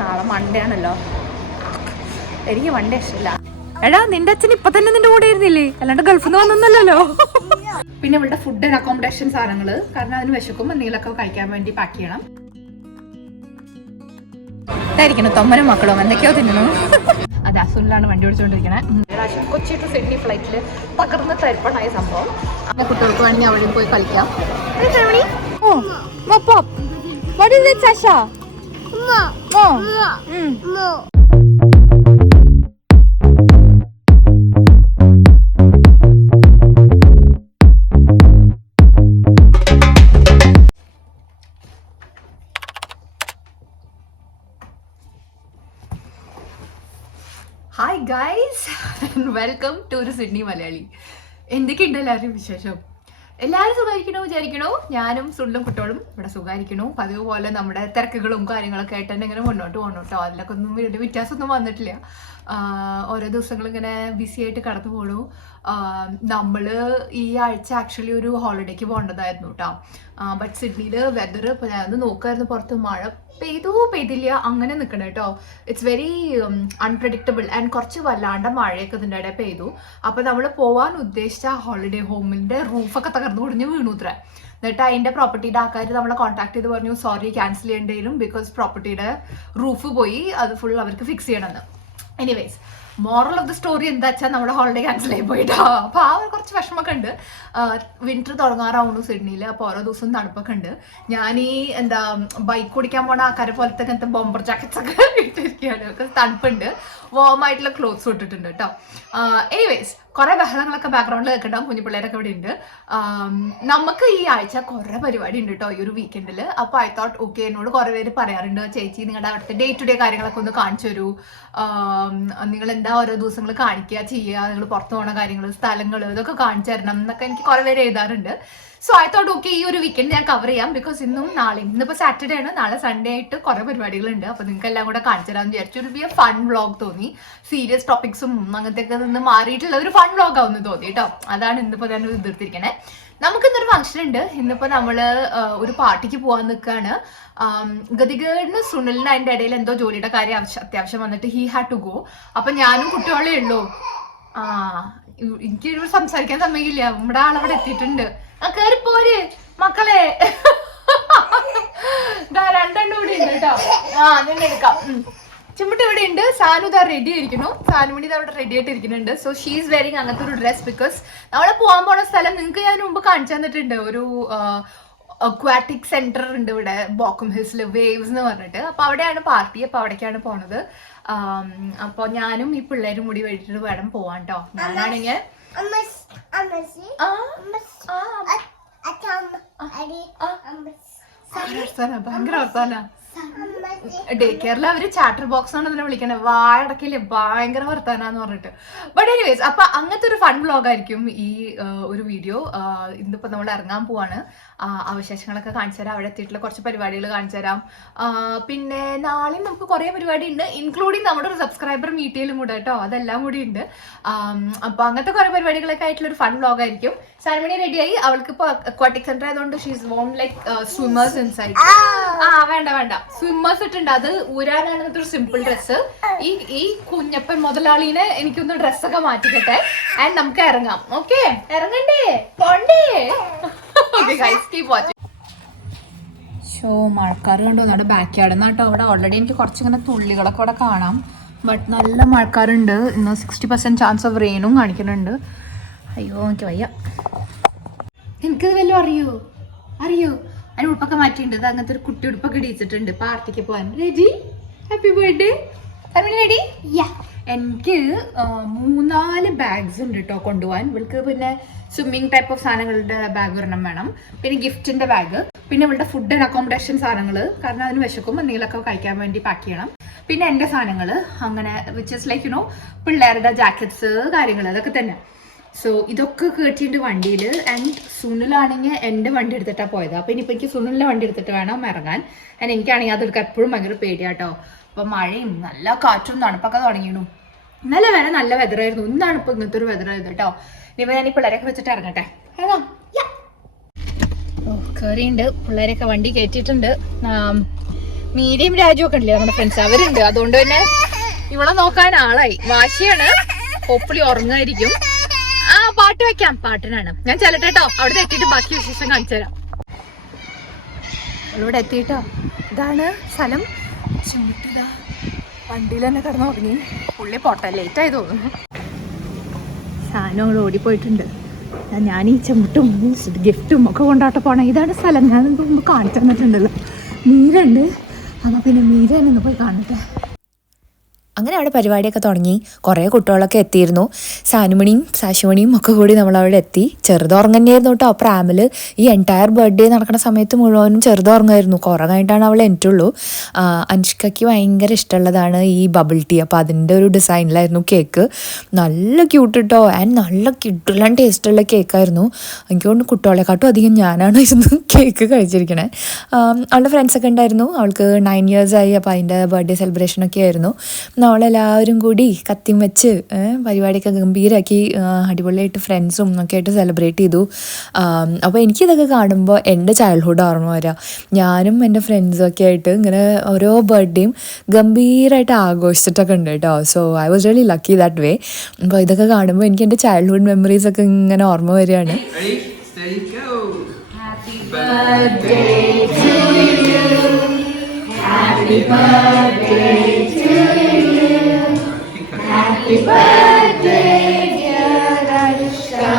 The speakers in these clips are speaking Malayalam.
നാളെ മൺഡേ ആണല്ലോ. എനിക്ക് മൺഡേ ഇഷ്ടമില്ല. എടാ നിന്റെ അച്ഛൻ ഇപ്പൊ തന്നെ നിന്റെ കൂടെ ആയിരുന്നില്ലേ, അല്ലാണ്ട് ഗൾഫിൽ നിന്ന് വന്നല്ലോ. പിന്നെ ഇവിടെ ഫുഡ് ആൻഡ് അക്കോമഡേഷൻ സാധനങ്ങള്, കാരണം അതിന് വിശക്കും എന്തെങ്കിലുമൊക്കെ കഴിക്കാൻ വേണ്ടി പാക്ക് ചെയ്യണം. ഇതായിരിക്കണം തൊമ്മനും മക്കളും എന്തൊക്കെയോ തിന്നണു. അത് അസുനിലാണ് വണ്ടി ഓടിച്ചുകൊണ്ടിരിക്കണേ. കൊച്ചി ടു സിഡ്നി ഫ്ലൈറ്റിൽ തകർന്ന് തരിപ്പണായ സംഭവം. ആ കുട്ടികൾക്ക് വേണമെങ്കിൽ അവിടെ പോയി കളിക്കാം. Hi guys and welcome to ഒരു സിഡ്നി മലയാളി. എന്തൊക്കെയുണ്ട് എല്ലാവരും വിശേഷം? എല്ലാവരും സുഖമായിരിക്കണോ വിചാരിക്കണോ? ഞാനും സുള്ളും കുട്ടികളും ഇവിടെ സുഖമായിരിക്കണു. പതിവ് പോലെ നമ്മുടെ തിരക്കുകളും കാര്യങ്ങളൊക്കെ ആയിട്ട് തന്നെ ഇങ്ങനെ മുന്നോട്ട് പോകണോട്ടോ. അതിലൊക്കെ ഒന്നും വലിയ വ്യത്യാസമൊന്നും വന്നിട്ടില്ല. ഓരോ ദിവസങ്ങൾ ഇങ്ങനെ ബിസി ആയിട്ട് കടന്നു പോണു. നമ്മൾ ഈ ആഴ്ച ആക്ച്വലി ഒരു ഹോളിഡേക്ക് പോകേണ്ടതായിരുന്നു കേട്ടോ. ബട്ട് സിഡ്നിയിൽ വെതർ ഇപ്പോൾ ഞാൻ നോക്കായിരുന്നു, പുറത്ത് മഴ പെയ്തില്ല അങ്ങനെ നിൽക്കണം കേട്ടോ. ഇറ്റ്സ് വെരി അൺപ്രഡിക്റ്റബിൾ ആൻഡ് കുറച്ച് വല്ലാണ്ട് മഴയൊക്കെ ഇതിൻ്റെ ഇടയിൽ പെയ്തു. അപ്പോൾ നമ്മൾ പോകാൻ ഉദ്ദേശിച്ച ഹോളിഡേ ഹോമിൻ്റെ റൂഫൊക്കെ തകർന്നു പൊടിഞ്ഞ് വീണു ഇത്ര. എന്നിട്ട് അതിൻ്റെ പ്രോപ്പർട്ടിയുടെ ആൾക്കാർ നമ്മളെ കോൺടാക്ട് ചെയ്ത് പറഞ്ഞു സോറി ക്യാൻസൽ ചെയ്യേണ്ടി വരും, ബിക്കോസ് പ്രോപ്പർട്ടിയുടെ റൂഫ് പോയി, അത് ഫുൾ അവർക്ക് ഫിക്സ് ചെയ്യണമെന്ന്. Anyways moral of the story എന്താ വെച്ചാൽ നമ്മുടെ ഹോളിഡേ ക്യാൻസൽ ആയി പോയിട്ടോ. അപ്പോൾ ആ കുറച്ച് വിഷമമൊക്കെ ഉണ്ട്. വിന്റർ തുടങ്ങാറാവുന്നു സിഡ്നിയിൽ. അപ്പോൾ ഓരോ ദിവസവും തണുപ്പൊക്കെ ഉണ്ട്. ഞാൻ ഈ ബൈക്ക് ഓടിക്കാൻ പോണ ആൾക്കാരെ പോലത്തെ അങ്ങനത്തെ ബോംബർ ജാക്കറ്റ്സ് ഒക്കെ ഇട്ടിരിക്കുകയാണ്. ഒക്കെ തണുപ്പുണ്ട്. വാം ആയിട്ടുള്ള ക്ലോത്ത്സ് ഇട്ടിട്ടുണ്ട് കേട്ടോ. എനിവേസ് കുറേ ബഹളങ്ങളൊക്കെ ബാക്ക്ഗ്രൗണ്ടിൽ കേൾക്കണ്ടാവും. കുഞ്ഞു പിള്ളേരൊക്കെ ഇവിടെ ഉണ്ട്. നമുക്ക് ഈ ആഴ്ച കുറേ പരിപാടി ഉണ്ട് കേട്ടോ ഈ ഒരു വീക്കെൻഡിൽ. അപ്പോൾ ഐ തോട്ട് ഓക്കെ, എന്നോട് കുറേ പേര് പറയാറുണ്ട് ചേച്ചി നിങ്ങളുടെ അവിടുത്തെ ഡേ ടു ഡേ കാര്യങ്ങളൊക്കെ ഒന്ന് കാണിച്ചു തരൂ, നിങ്ങൾ എന്താ ഓരോ ദിവസങ്ങൾ കാണിക്കുക ചെയ്യുക, നിങ്ങൾ പുറത്തു പോകുന്ന കാര്യങ്ങൾ സ്ഥലങ്ങൾ ഇതൊക്കെ കാണിച്ചു തരണം എന്നൊക്കെ എനിക്ക് കുറേ പേര് എഴുതാറുണ്ട്. സോ ഐ തോട്ട് ഓക്കെ ഈ ഒരു വീക്കെൻഡ് ഞാൻ കവർ ചെയ്യാം. ബിക്കോസ് ഇന്നും നാളെയും, ഇന്നിപ്പോൾ സാറ്റർഡേ ആണ്, നാളെ സൺഡേ ആയിട്ട് കുറേ പരിപാടികളുണ്ട്. അപ്പോൾ നിങ്ങൾക്ക് എല്ലാം കൂടെ കാണിച്ചു തരാമെന്ന് വിചാരിച്ചു. ഒരു ബി എ ഫൺ വ്ളോഗ് തോന്നി. സീരിയസ് ടോപ്പിക്സും അങ്ങനത്തെയൊക്കെ നിന്ന് മാറിയിട്ടുള്ള ഒരു ഫൺ വ്ളോഗ് ആവുമെന്ന് തോന്നി കേട്ടോ. അതാണ് ഇന്നിപ്പോൾ ഞാൻ എതിർത്തിരിക്കണേ. നമുക്കിന്നൊരു ഫംഗ്ഷൻ ഉണ്ട്. ഇന്നിപ്പോൾ നമ്മൾ ഒരു പാർട്ടിക്ക് പോകാൻ നിൽക്കുകയാണ്. ഗതികേടിന് സുനിലിന് അതിൻ്റെ ഇടയിൽ എന്തോ ജോലിയുടെ കാര്യം അത്യാവശ്യം വന്നിട്ട് ഹി ഹാഡ് ടു ഗോ. അപ്പം ഞാനും കുട്ടികളേ ഉള്ളൂ. എനിക്ക് സംസാരിക്കാൻ സമയമില്ല. നമ്മുടെ ആളവിടെ എത്തിയിട്ടുണ്ട്. കേറിപ്പോര് മക്കളെ. രണ്ടെണ്ണം കൂടി ഉണ്ട് കേട്ടോ. അതിനെ എടുക്കാം. ചിമ്മിട്ട് ഇവിടെ ഉണ്ട്. സാനു ഇതാ റെഡി ആയിരിക്കുന്നു. സാനുമണി ഇത് അവിടെ റെഡി ആയിട്ട് ഇരിക്കുന്നുണ്ട്. സോ ഷീസ് വെയറിങ് അങ്ങനത്തെ ഒരു ഡ്രസ്. ബിക്കോസ് നമ്മളെ പോകാൻ പോണ സ്ഥലം നിങ്ങൾക്ക് ഞാൻ മുമ്പ് കാണിച്ചു തന്നിട്ടുണ്ട്. ഒരു അക്വാറ്റിക് സെന്റർ ഉണ്ട് ഇവിടെ ബോക്കം ഹിൽസിൽ, വേവ്സ് എന്ന് പറഞ്ഞിട്ട്. അപ്പോൾ അവിടെയാണ് പാർട്ടി. അപ്പോൾ അവിടേക്കാണ് പോണത്. അപ്പോൾ ഞാനും ഈ പിള്ളേരും കൂടി വേണ്ടിയിട്ട് വേണം പോവാൻ കേട്ടോ. ഞാനാണെങ്കിൽ ഭയങ്കര വർത്താന. ഡേ കെയറിൽ അവര് ചാറ്റർ ബോക്സ് ആണ് അതിനെ വിളിക്കണേ. വായടക്കില്ലേ ഭയങ്കര വർത്താനാന്ന് പറഞ്ഞിട്ട്. ബട്ട് എനിവേസ് അപ്പൊ അങ്ങനത്തെ ഒരു ഫൺ വ്ളോഗായിരിക്കും ഈ ഒരു വീഡിയോ. ഇന്നിപ്പോ നമ്മൾ ഇറങ്ങാൻ പോവാണ്. അവശേഷങ്ങളൊക്കെ കാണിച്ചു തരാം. അവിടെ എത്തിയിട്ടുള്ള കുറച്ച് പരിപാടികൾ കാണിച്ചു തരാം. പിന്നെ നാളെയും നമുക്ക് കുറേ പരിപാടി ഉണ്ട്, ഇൻക്ലൂഡിങ് നമ്മുടെ ഒരു സബ്സ്ക്രൈബർ മീറ്റ് ചെയ്യലും കൂടെ കേട്ടോ. അതെല്ലാം കൂടി ഉണ്ട്. അപ്പൊ അങ്ങനത്തെ കുറെ പരിപാടികളൊക്കെ ആയിട്ടുള്ള ഒരു ഫൺ വ്ളോഗായിരിക്കും. സാനുമണി റെഡിയായി. അവൾക്ക് ഇപ്പൊ അക്വാട്ടിക് സെന്റർ ആയതുകൊണ്ട് she's worn like swimmers inside. വേണ്ട സ്വിമ്മേഴ്സ് ഇട്ടുണ്ട്. അത് ഊരാനാണ് അങ്ങനത്തെ ഒരു സിമ്പിൾ ഡ്രസ്സ്. ഈ കുഞ്ഞപ്പൻ മുതലാളിനെ എനിക്കൊന്ന് ഡ്രസ്സൊക്കെ മാറ്റിക്കട്ടെ ആൻഡ് നമുക്ക് ഇറങ്ങാം. ഓക്കെ ഇറങ്ങണ്ടേ പോണ്ടേ? ഷോ മഴക്കാർ കണ്ടോ നമ്മുടെ ബാക്ക് യാർഡ് എന്നാട്ടോ. അവിടെ ഓൾറെഡി എനിക്ക് കുറച്ചിങ്ങനെ തുള്ളികളൊക്കെ അവിടെ കാണാം. ബട്ട് നല്ല മഴക്കാറുണ്ട്. ഇന്ന് 60% ചാൻസ് ഓഫ് റെയിനും കാണിക്കുന്നുണ്ട്. അയ്യോ എനിക്ക് വയ്യ. എനിക്കത് വല്ലതും അറിയോ? അതിന് ഉടുപ്പൊക്കെ മാറ്റിയിട്ടുണ്ട്. അങ്ങനത്തെ ഒരു കുട്ടി ഉടുപ്പൊക്കെ ഇടിച്ചിട്ടുണ്ട് പാർട്ടിക്ക് പോകാൻ. റെഡി? Happy birthday. റെഡി? എനിക്ക് 3-4 ബാഗ്സ് ഉണ്ട് കേട്ടോ കൊണ്ടുപോകാൻ. ഇവൾക്ക് പിന്നെ സ്വിമ്മിങ് ടൈപ്പ് ഓഫ് സാധനങ്ങളുടെ ബാഗ് ഒരെണ്ണം വേണം, പിന്നെ ഗിഫ്റ്റിന്റെ ബാഗ്, പിന്നെ ഇവളുടെ ഫുഡ് ആൻഡ് അക്കോമഡേഷൻ സാധനങ്ങൾ, കാരണം അതിന് വിശക്കും എന്തെങ്കിലുമൊക്കെ കഴിക്കാൻ വേണ്ടി പാക്ക് ചെയ്യണം, പിന്നെ എൻ്റെ സാധനങ്ങൾ അങ്ങനെ വിച്ച് ഇസ് ലൈക്ക് പിള്ളേരുടെ ജാക്കറ്റ്സ് കാര്യങ്ങൾ അതൊക്കെ തന്നെ. സോ ഇതൊക്കെ കേട്ടിട്ടുണ്ട് വണ്ടിയിൽ. ആൻഡ് സുനിലാണെങ്കിൽ എൻ്റെ വണ്ടി എടുത്തിട്ടാണ് പോയത്. അപ്പോൾ ഇനിയിപ്പോൾ എനിക്ക് സുനിലിൻ്റെ വണ്ടി എടുത്തിട്ട് വേണം ഇറങ്ങാൻ. ആൻഡ് എനിക്കാണെങ്കിൽ അതെടുക്കാൻ എപ്പോഴും ഭയങ്കര പേടിയാട്ടോ. അപ്പോൾ മഴയും നല്ല കാറ്റും തണുപ്പൊക്കെ തുടങ്ങിയിരുന്നു. ഇന്നലെ വരെ നല്ല വെതറായിരുന്നു. ഇന്നാണ് ഇപ്പോൾ ഇങ്ങനത്തെ ഒരു വെതറായിരുന്നു കേട്ടോ. ഇനിയിപ്പോൾ ഞാൻ ഈ പിള്ളേരൊക്കെ വെച്ചിട്ട് ഇറങ്ങട്ടെ. കയറിയുണ്ട്. പിള്ളേരൊക്കെ വണ്ടി കയറ്റിയിട്ടുണ്ട്. മീരയും രാജു ഒക്കെ ഉണ്ടല്ലേ നമ്മുടെ ഫ്രണ്ട്സ്, അവരുണ്ട്. അതുകൊണ്ട് തന്നെ ഇവളെ നോക്കാൻ ആളായി. വാശിയാണ്, ഹോപ്പ്ഫുള്ളി ഉറങ്ങായിരിക്കും. ആ പാട്ട് വെക്കാം, പാട്ടിനാണ്. ഞാൻ ചെല്ലട്ടോ, അവിടെ എത്തിയിട്ട് ബാക്കി വിശേഷം കാണിച്ചു തരാം. ഇവിടെ എത്തിയിട്ടോ, ഇതാണ് സ്ഥലം. ചുമട്ടുക വണ്ടിയിൽ തന്നെ കിടന്ന് ഉറങ്ങി. പുള്ളി പോട്ടെ, ലേറ്റ് ആയി തോന്നുന്നു. സാധനം അങ്ങോട്ട് ഓടിപ്പോയിട്ടുണ്ട്. ഞാൻ ഈ ചെമ്മുട്ടും ഗിഫ്റ്റും ഒക്കെ കൊണ്ടാട്ട് പോണേ. ഇതാണ് സ്ഥലം. ഞാൻ മുമ്പ് കാണിച്ചു തന്നിട്ടുണ്ടല്ലോ. മീരുണ്ട്, അപ്പോൾ പിന്നെ മീര തന്നെ ഒന്ന് പോയി കാണട്ടെ. അങ്ങനെ അവിടെ പരിപാടിയൊക്കെ തുടങ്ങി. കുറേ കുട്ടികളൊക്കെ എത്തിയിരുന്നു. സാനുമണിയും സാശുമണിയും ഒക്കെ കൂടി നമ്മളവിടെ എത്തി. ചെറുതുറങ്ങന്നെയായിരുന്നു കേട്ടോ. പ്രാമിൽ ഈ എൻറ്റയർ ബർത്ത്ഡേ നടക്കുന്ന സമയത്ത് മുഴുവനും ചെറുതുറങ്ങായിരുന്നു. കുറേ കഴിഞ്ഞിട്ടാണ് അവൾ എനിറ്റുള്ളൂ. അനുഷ്കയ്ക്ക് ഭയങ്കര ഇഷ്ടമുള്ളതാണ് ഈ ബബിൾ ടീ. അപ്പോൾ അതിൻ്റെ ഒരു ഡിസൈനിലായിരുന്നു കേക്ക്. നല്ല ക്യൂട്ട് കേട്ടോ. ആൻഡ് നല്ല കിട്ടുള്ള ടേസ്റ്റുള്ള കേക്കായിരുന്നു. എനിക്ക് തോന്നുന്നു കുട്ടികളെക്കാട്ടും അധികം ഞാനാണ് ഇരുന്ന് കേക്ക് കഴിച്ചിരിക്കണേ. അവളുടെ ഫ്രണ്ട്സൊക്കെ ഉണ്ടായിരുന്നു. അവൾക്ക് 9 years ആയി. അപ്പോൾ അതിൻ്റെ ബർത്ത്ഡേ സെലിബ്രേഷനൊക്കെ ആയിരുന്നു. നമ്മളെല്ലാവരും കൂടി കത്തിയും വെച്ച് പരിപാടിയൊക്കെ ഗംഭീരമാക്കി അടിപൊളിയായിട്ട് ഫ്രണ്ട്സും ഒക്കെ ആയിട്ട് സെലിബ്രേറ്റ് ചെയ്തു. അപ്പോൾ എനിക്കിതൊക്കെ കാണുമ്പോൾ എൻ്റെ ചൈൽഡ്ഹുഡ് ഓർമ്മ വരാം. ഞാനും എൻ്റെ ഫ്രണ്ട്സും ഒക്കെ ആയിട്ട് ഇങ്ങനെ ഓരോ ബർത്ത്ഡേയും ഗംഭീരമായിട്ട് ആഘോഷിച്ചിട്ടൊക്കെ ഉണ്ട് കേട്ടോ. So I was really lucky that way. അപ്പോൾ ഇതൊക്കെ കാണുമ്പോൾ എനിക്ക് എൻ്റെ ചൈൽഡ്ഹുഡ് മെമ്മറീസൊക്കെ ഇങ്ങനെ ഓർമ്മ വരികയാണ്. Happy birthday to you. Happy birthday, dear Anushka.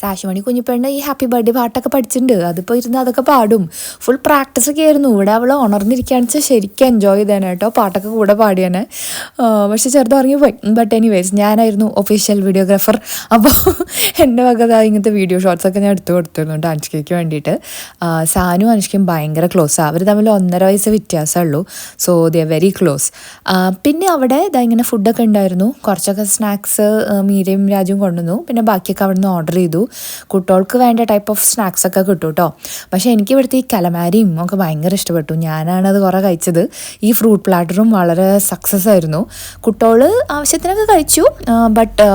സാശുമണി കുഞ്ഞിപ്പെണ്ണ് ഈ ഹാപ്പി ബർത്ത്ഡേ പാട്ടൊക്കെ പഠിച്ചിട്ടുണ്ട്. അതിപ്പോൾ ഇരുന്ന് അതൊക്കെ പാടും. ഫുൾ പ്രാക്ടീസൊക്കെ ആയിരുന്നു. ഇവിടെ അവൾ ഉണർന്നിരിക്കുകയാണെന്ന് വെച്ചാൽ ശരിക്കും എൻജോയ് ചെയ്തേനെ കേട്ടോ. പാട്ടൊക്കെ കൂടെ പാടിയാനെ. പക്ഷെ ചെറുത് ഉറങ്ങിപ്പോയി. ബട്ട് എനിവേസ് ഞാനായിരുന്നു ഒഫീഷ്യൽ വീഡിയോഗ്രാഫർ. അപ്പോൾ എൻ്റെ വക ഇങ്ങനത്തെ വീഡിയോ ഷോട്ട്സൊക്കെ ഞാൻ എടുത്തു കൊടുത്തിരുന്നു അനുഷ്കയ്ക്ക് വേണ്ടിയിട്ട്. സാനും അനുഷ്കയും ഭയങ്കര ക്ലോസാണ്. അവർ തമ്മിൽ 1.5 വയസ്സ് വ്യത്യാസമുള്ളൂ. So they are very close. പിന്നെ അവിടെ ഇങ്ങനെ ഫുഡൊക്കെ ഉണ്ടായിരുന്നു. കുറച്ചൊക്കെ സ്നാക്സ് മീരയും രാജുവും കൊണ്ടുവന്നു. പിന്നെ ബാക്കിയൊക്കെ അവിടെ നിന്ന് ഓർഡർ ചെയ്തു. കുട്ടികൾക്ക് വേണ്ട ടൈപ്പ് ഓഫ് സ്നാക്സ് ഒക്കെ കിട്ടും കേട്ടോ. പക്ഷേ എനിക്ക് ഇവിടുത്തെ ഈ കലമാരിയും ഒക്കെ ഭയങ്കര ഇഷ്ടപ്പെട്ടു. ഞാനാണത് കുറേ കഴിച്ചത്. ഈ ഫ്രൂട്ട് പ്ലാറ്ററും വളരെ സക്സസ് ആയിരുന്നു. കുട്ടികൾ ആവശ്യത്തിനൊക്കെ കഴിച്ചു. ബട്ട്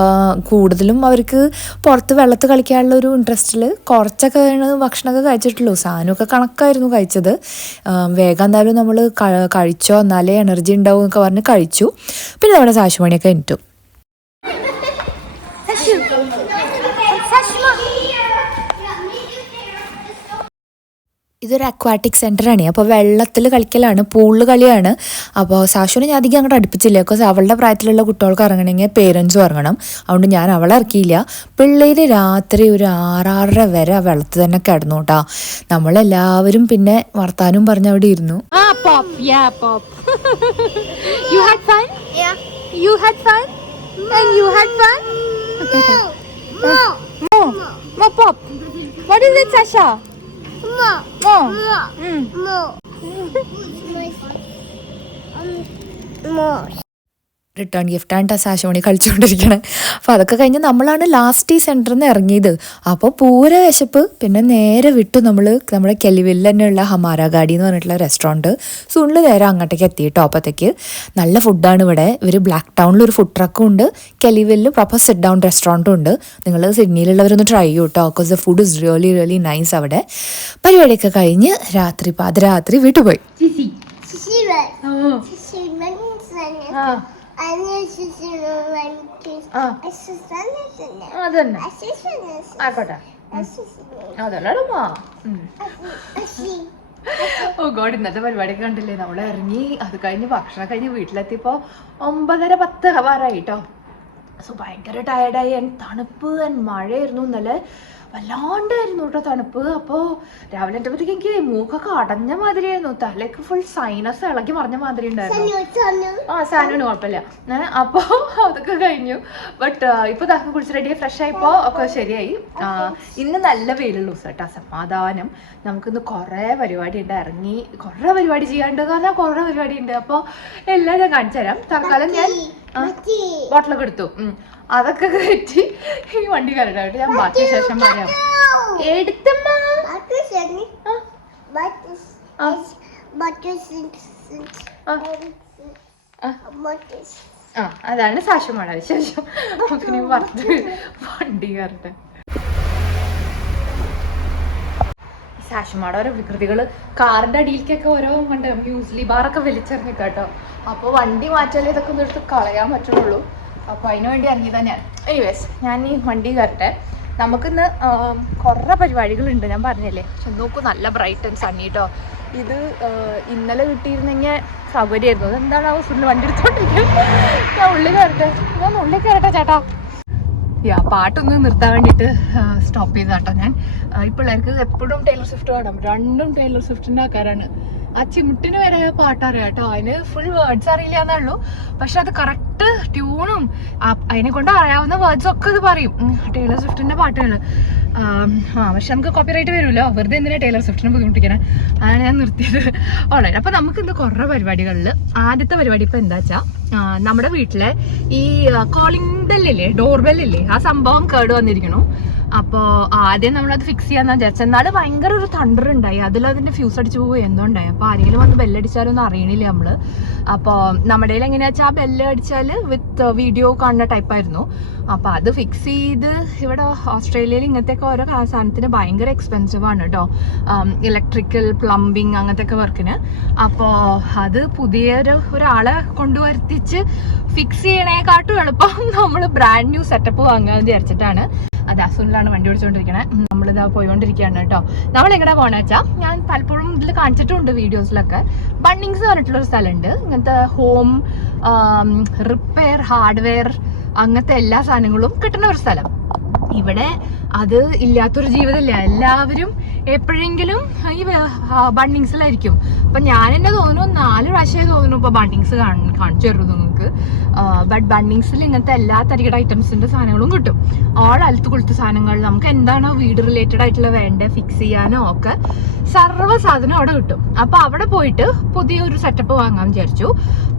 കൂടുതലും അവർക്ക് പുറത്ത് വെള്ളത്ത് കളിക്കാനുള്ളൊരു ഇൻട്രസ്റ്റിൽ കുറച്ചൊക്കെ ഭക്ഷണമൊക്കെ കഴിച്ചിട്ടുള്ളൂ. സാധനമൊക്കെ കണക്കായിരുന്നു കഴിച്ചത്. വേഗം എന്തായാലും നമ്മൾ കഴിച്ചോ എന്നാലേ എനർജി ഉണ്ടാവും എന്നൊക്കെ പറഞ്ഞ് കഴിച്ചു. പിന്നെ നമ്മുടെ സാശുമണിയൊക്കെ എനിറ്റു. ഇതൊരു അക്വാട്ടിക് സെൻ്ററാണ്. അപ്പോൾ വെള്ളത്തിൽ കളിക്കലാണ്, പൂളിൽ കളിയാണ്. അപ്പോൾ സാശുവിനെ ഞാൻ അധികം അങ്ങോട്ട് അടുപ്പിച്ചില്ല. ബിക്കോസ് അവളുടെ പ്രായത്തിലുള്ള കുട്ടികൾക്ക് ഇറങ്ങണമെങ്കിൽ പേരൻസും ഇറങ്ങണം. അതുകൊണ്ട് ഞാൻ അവളെ ഇറക്കിയില്ല. പിള്ളേർ രാത്രി ഒരു 6-6:30 വരെ വെള്ളത്തിൽ തന്നെ കിടന്നു കേട്ടോ. നമ്മളെല്ലാവരും പിന്നെ വർത്താനും പറഞ്ഞ് അവിടെ ഇരുന്നു. റിട്ടേൺ ഗിഫ്റ്റാണ് സാശുമണി കളിച്ചുകൊണ്ടിരിക്കണേ. അപ്പോൾ അതൊക്കെ കഴിഞ്ഞ് നമ്മളാണ് ലാസ്റ്റ് ഈ സെൻറ്ററിൽ നിന്ന് ഇറങ്ങിയത്. അപ്പോൾ പൂര വിശപ്പ്. പിന്നെ നേരെ വിട്ടു നമ്മുടെ കെലിവില്ലിൽ തന്നെയുള്ള ഹമാര ഗാഡി എന്ന് പറഞ്ഞിട്ടുള്ള റെസ്റ്റോറൻറ്റ്. സൂണിൽ നേരെ അങ്ങോട്ടേക്ക് എത്തി കേട്ടോ. അപ്പോഴത്തേക്ക് നല്ല ഫുഡാണ് ഇവിടെ. ഇവർ ബ്ലാക്ക് ടൗണിൽ ഒരു ഫുഡ് ട്രക്കും ഉണ്ട്. കെലിവില്ലിൽ പ്രോപ്പർ സിറ്റ് ഡൗൺ റെസ്റ്റോറൻറ്റും ഉണ്ട്. നിങ്ങൾ സിഡ്നിയിലുള്ളവരൊന്ന് ട്രൈ ചെയ്യൂ കേട്ടോ. Because the food is really really nice അവിടെ. പരിപാടിയൊക്കെ കഴിഞ്ഞ് പാതിരാത്രി വീട്ടിൽ പോയി. ഓ ഗോഡ്, ഇന്നത്തെ പരിപാടിയൊക്കെ കണ്ടില്ലേ? നമ്മൾ ഇറങ്ങി, അത് കഴിഞ്ഞ് ഭക്ഷണം കഴിഞ്ഞ് വീട്ടിലെത്തിയപ്പോൾ 9:30-10 ആവാറായി കേട്ടോ. സോ ഭയങ്കര ടയർഡായി. തണുപ്പ് മഴയായിരുന്നു ഇന്നലെ. വല്ലാണ്ടായിരുന്നു കേട്ടോ തണുപ്പ്. അപ്പോൾ രാവിലെ എത്തിയപ്പോഴത്തേക്ക് എനിക്ക് മൂക്കൊക്കെ അടഞ്ഞ മാതിരിയായിരുന്നു. തലയ്ക്ക് ഫുൾ സൈനസ് ഇളകി മറിഞ്ഞ മാതിരി ഉണ്ടായിരുന്നു. സാനുവിന് കുഴപ്പമില്ല. അപ്പോൾ അതൊക്കെ കഴിഞ്ഞു. ബട്ട് ഇപ്പോൾ ദാഹം കുടിച്ച് റെഡി ഫ്രഷ് ആയപ്പോൾ ഒക്കെ ശരിയായി. ഇന്ന് നല്ല വെയിലുള്ള ദിവസം കേട്ടോ. സമാധാനം. നമുക്കിന്ന് കുറേ പരിപാടി ഉണ്ട്. ഇറങ്ങി കുറേ പരിപാടി ചെയ്യാണ്ട്. കാരണം കുറേ പരിപാടി ഉണ്ട്. അപ്പോൾ എല്ലാം ഞാൻ കാണിച്ചു തരാം. തൽക്കാലം ഞാൻ ബോട്ടിലൊക്കെ എടുത്തു. അതൊക്കെ കയറ്റി ഈ വണ്ടി കയറിയിട്ട് ഞാൻ ബാക്കി ശേഷം പറയാം. എടുത്തമ്മ ആ അതാണ് സാക്ഷ്യമാണ് വിശേഷം. നമുക്കിനി പറഞ്ഞ് വണ്ടി കയറട്ടെ. സാക്ഷ്യമാടെ ഓരോ വികൃതികൾ, കാറിൻ്റെ അടിയിലേക്കൊക്കെ ഓരോ കണ്ട് മ്യൂസ്ലി ബാറൊക്കെ വലിച്ചെറിഞ്ഞിട്ട് കേട്ടോ. അപ്പോൾ വണ്ടി മാറ്റാലേ ഇതൊക്കെ ഒന്ന് എടുത്ത് കളയാൻ പറ്റുള്ളൂ. അപ്പോൾ അതിന് വേണ്ടി ഇറങ്ങിയതാണ് ഞാൻ. എനിവേസ് ഞാൻ ഈ വണ്ടി കയറട്ടെ. നമുക്കിന്ന് കുറേ പരിപാടികളുണ്ട്, ഞാൻ പറഞ്ഞല്ലേ. പക്ഷെ നോക്കൂ, നല്ല ബ്രൈറ്റ് ആൻഡ് സണ്ണി കേട്ടോ. ഇത് ഇന്നലെ കിട്ടിയിരുന്നെങ്കിൽ സൗകര്യമായിരുന്നു. അതെന്താണ് ഫുള്ള് വണ്ടി എടുത്തോണ്ടിരിക്കുന്നത്. ഞാൻ ഉള്ളിൽ കയറട്ടെ, ഞാൻ ഉള്ളിൽ കയറട്ടെ ചേട്ടാ. പാട്ടൊന്ന് നിർത്താൻ വേണ്ടിയിട്ട് സ്റ്റോപ്പ് ചെയ്താട്ടോ ഞാൻ. ഈ പിള്ളേർക്ക് എപ്പോഴും ടൈലർ സ്വിഫ്റ്റ് പാടാം, രണ്ടും ടൈലർ സ്വിഫ്റ്റിൻ്റെ ആൾക്കാരാണ്. ആ ചിമുട്ടിന് വരെ പാട്ടറിയാം കേട്ടോ. അതിന് ഫുൾ വേർഡ്സ് അറിയില്ല എന്നുള്ളൂ, പക്ഷെ അത് കറക്റ്റ് ട്യൂണും അതിനെ കൊണ്ട് അറിയാവുന്ന വേർഡ്സ് ഒക്കെ ഇത് പറയും. ടൈലർ സ്വിഫ്റ്റിൻ്റെ പാട്ടുകൾ. പക്ഷെ നമുക്ക് കോപ്പിറൈറ്റ് വരുമല്ലോ, വെറുതെ എന്തിനാ ടൈലർ സ്വിഫ്റ്റിനെ ബുദ്ധിമുട്ടിക്കണേ. അതാണ് ഞാൻ നിർത്തിയത്. ഓൾറൈറ്റ്. അപ്പോൾ നമുക്കിന്ന് കുറേ പരിപാടികളിൽ ആദ്യത്തെ പരിപാടി ഇപ്പോൾ എന്താ വെച്ചാൽ, നമ്മുടെ വീട്ടിലെ ഈ കോളിംഗ് ബെല്ലില്ലേ, ഡോർ ബെല്ലില്ലേ, ആ സംഭവം കേട് വന്നിരിക്കണു. അപ്പോൾ ആദ്യം നമ്മളത് ഫിക്സ് ചെയ്യാന്ന് വിചാരിച്ചു. എന്നാലും ഭയങ്കര ഒരു തണ്ടർ ഉണ്ടായി, അതിലതിൻ്റെ ഫ്യൂസ് അടിച്ചു പോകുക എന്തോ ഉണ്ടായി. അപ്പോൾ ആരെങ്കിലും വന്ന് ബെല്ലടിച്ചാലൊന്നും അറിയണില്ല നമ്മൾ. അപ്പോൾ നമ്മുടെ കയ്യിൽ എങ്ങനെയാ വെച്ചാൽ ആ ബെല്ല് അടിച്ചാൽ വിത്ത് വീഡിയോ കാണുന്ന ടൈപ്പായിരുന്നു. അപ്പോൾ അത് ഫിക്സ് ചെയ്ത് ഇവിടെ ഓസ്ട്രേലിയയിൽ ഇങ്ങനത്തെയൊക്കെ ഓരോ സാധനത്തിന് ഭയങ്കര എക്സ്പെൻസീവ് ആണ് കേട്ടോ, ഇലക്ട്രിക്കൽ പ്ലംബിങ് അങ്ങനത്തെ ഒക്കെ. അപ്പോൾ അത് ഒരാളെ കൊണ്ടുവരുത്തിച്ച് ഫിക്സ് ചെയ്യണേക്കാട്ടും എളുപ്പം നമ്മൾ ബ്രാൻഡ് ന്യൂ സെറ്റപ്പ് വാങ്ങാമെന്ന് വിചാരിച്ചിട്ടാണ്. അത് അസുനിലാണ് വണ്ടി ഓടിച്ചുകൊണ്ടിരിക്കണേ. നമ്മളിതാ പോയിക്കൊണ്ടിരിക്കുകയാണ് കേട്ടോ. നമ്മൾ എങ്ങനെ പോകണമെന്ന് വെച്ചാൽ, ഞാൻ പലപ്പോഴും ഇതിൽ കാണിച്ചിട്ടുണ്ട് വീഡിയോസിലൊക്കെ, ബണ്ണിങ്സ് പറഞ്ഞിട്ടുള്ളൊരു സ്ഥലമുണ്ട്. ഇങ്ങനത്തെ ഹോം റിപ്പയർ ഹാർഡ്വെയർ അങ്ങനത്തെ എല്ലാ സാധനങ്ങളും കിട്ടുന്ന ഒരു സ്ഥലം. ഇവിടെ അത് ഇല്ലാത്തൊരു ജീവിതമില്ല. എല്ലാവരും എപ്പോഴെങ്കിലും ഈ ബണ്ണിങ്സിലായിരിക്കും. അപ്പം ഞാൻ എന്നെ തോന്നുന്നു 4 പ്രാവശ്യമേ തോന്നുന്നു ഇപ്പോൾ ബണ്ണിങ്സ് കാണിച്ചു തരുന്നു നിങ്ങൾക്ക്. ബട്ട് ബണ്ണിങ്സിൽ ഇങ്ങനത്തെ എല്ലാ തരികട ഐറ്റംസിൻ്റെ സാധനങ്ങളും കിട്ടും. ഓൾ അലത്ത് കൊളുത്ത സാധനങ്ങൾ, നമുക്ക് എന്താണോ വീട് റിലേറ്റഡ് ആയിട്ടുള്ള വേണ്ടത് ഫിക്സ് ചെയ്യാനോ ഒക്കെ സർവ്വ സാധനം അവിടെ കിട്ടും. അപ്പോൾ അവിടെ പോയിട്ട് പുതിയൊരു സെറ്റപ്പ് വാങ്ങാൻ വിചാരിച്ചു.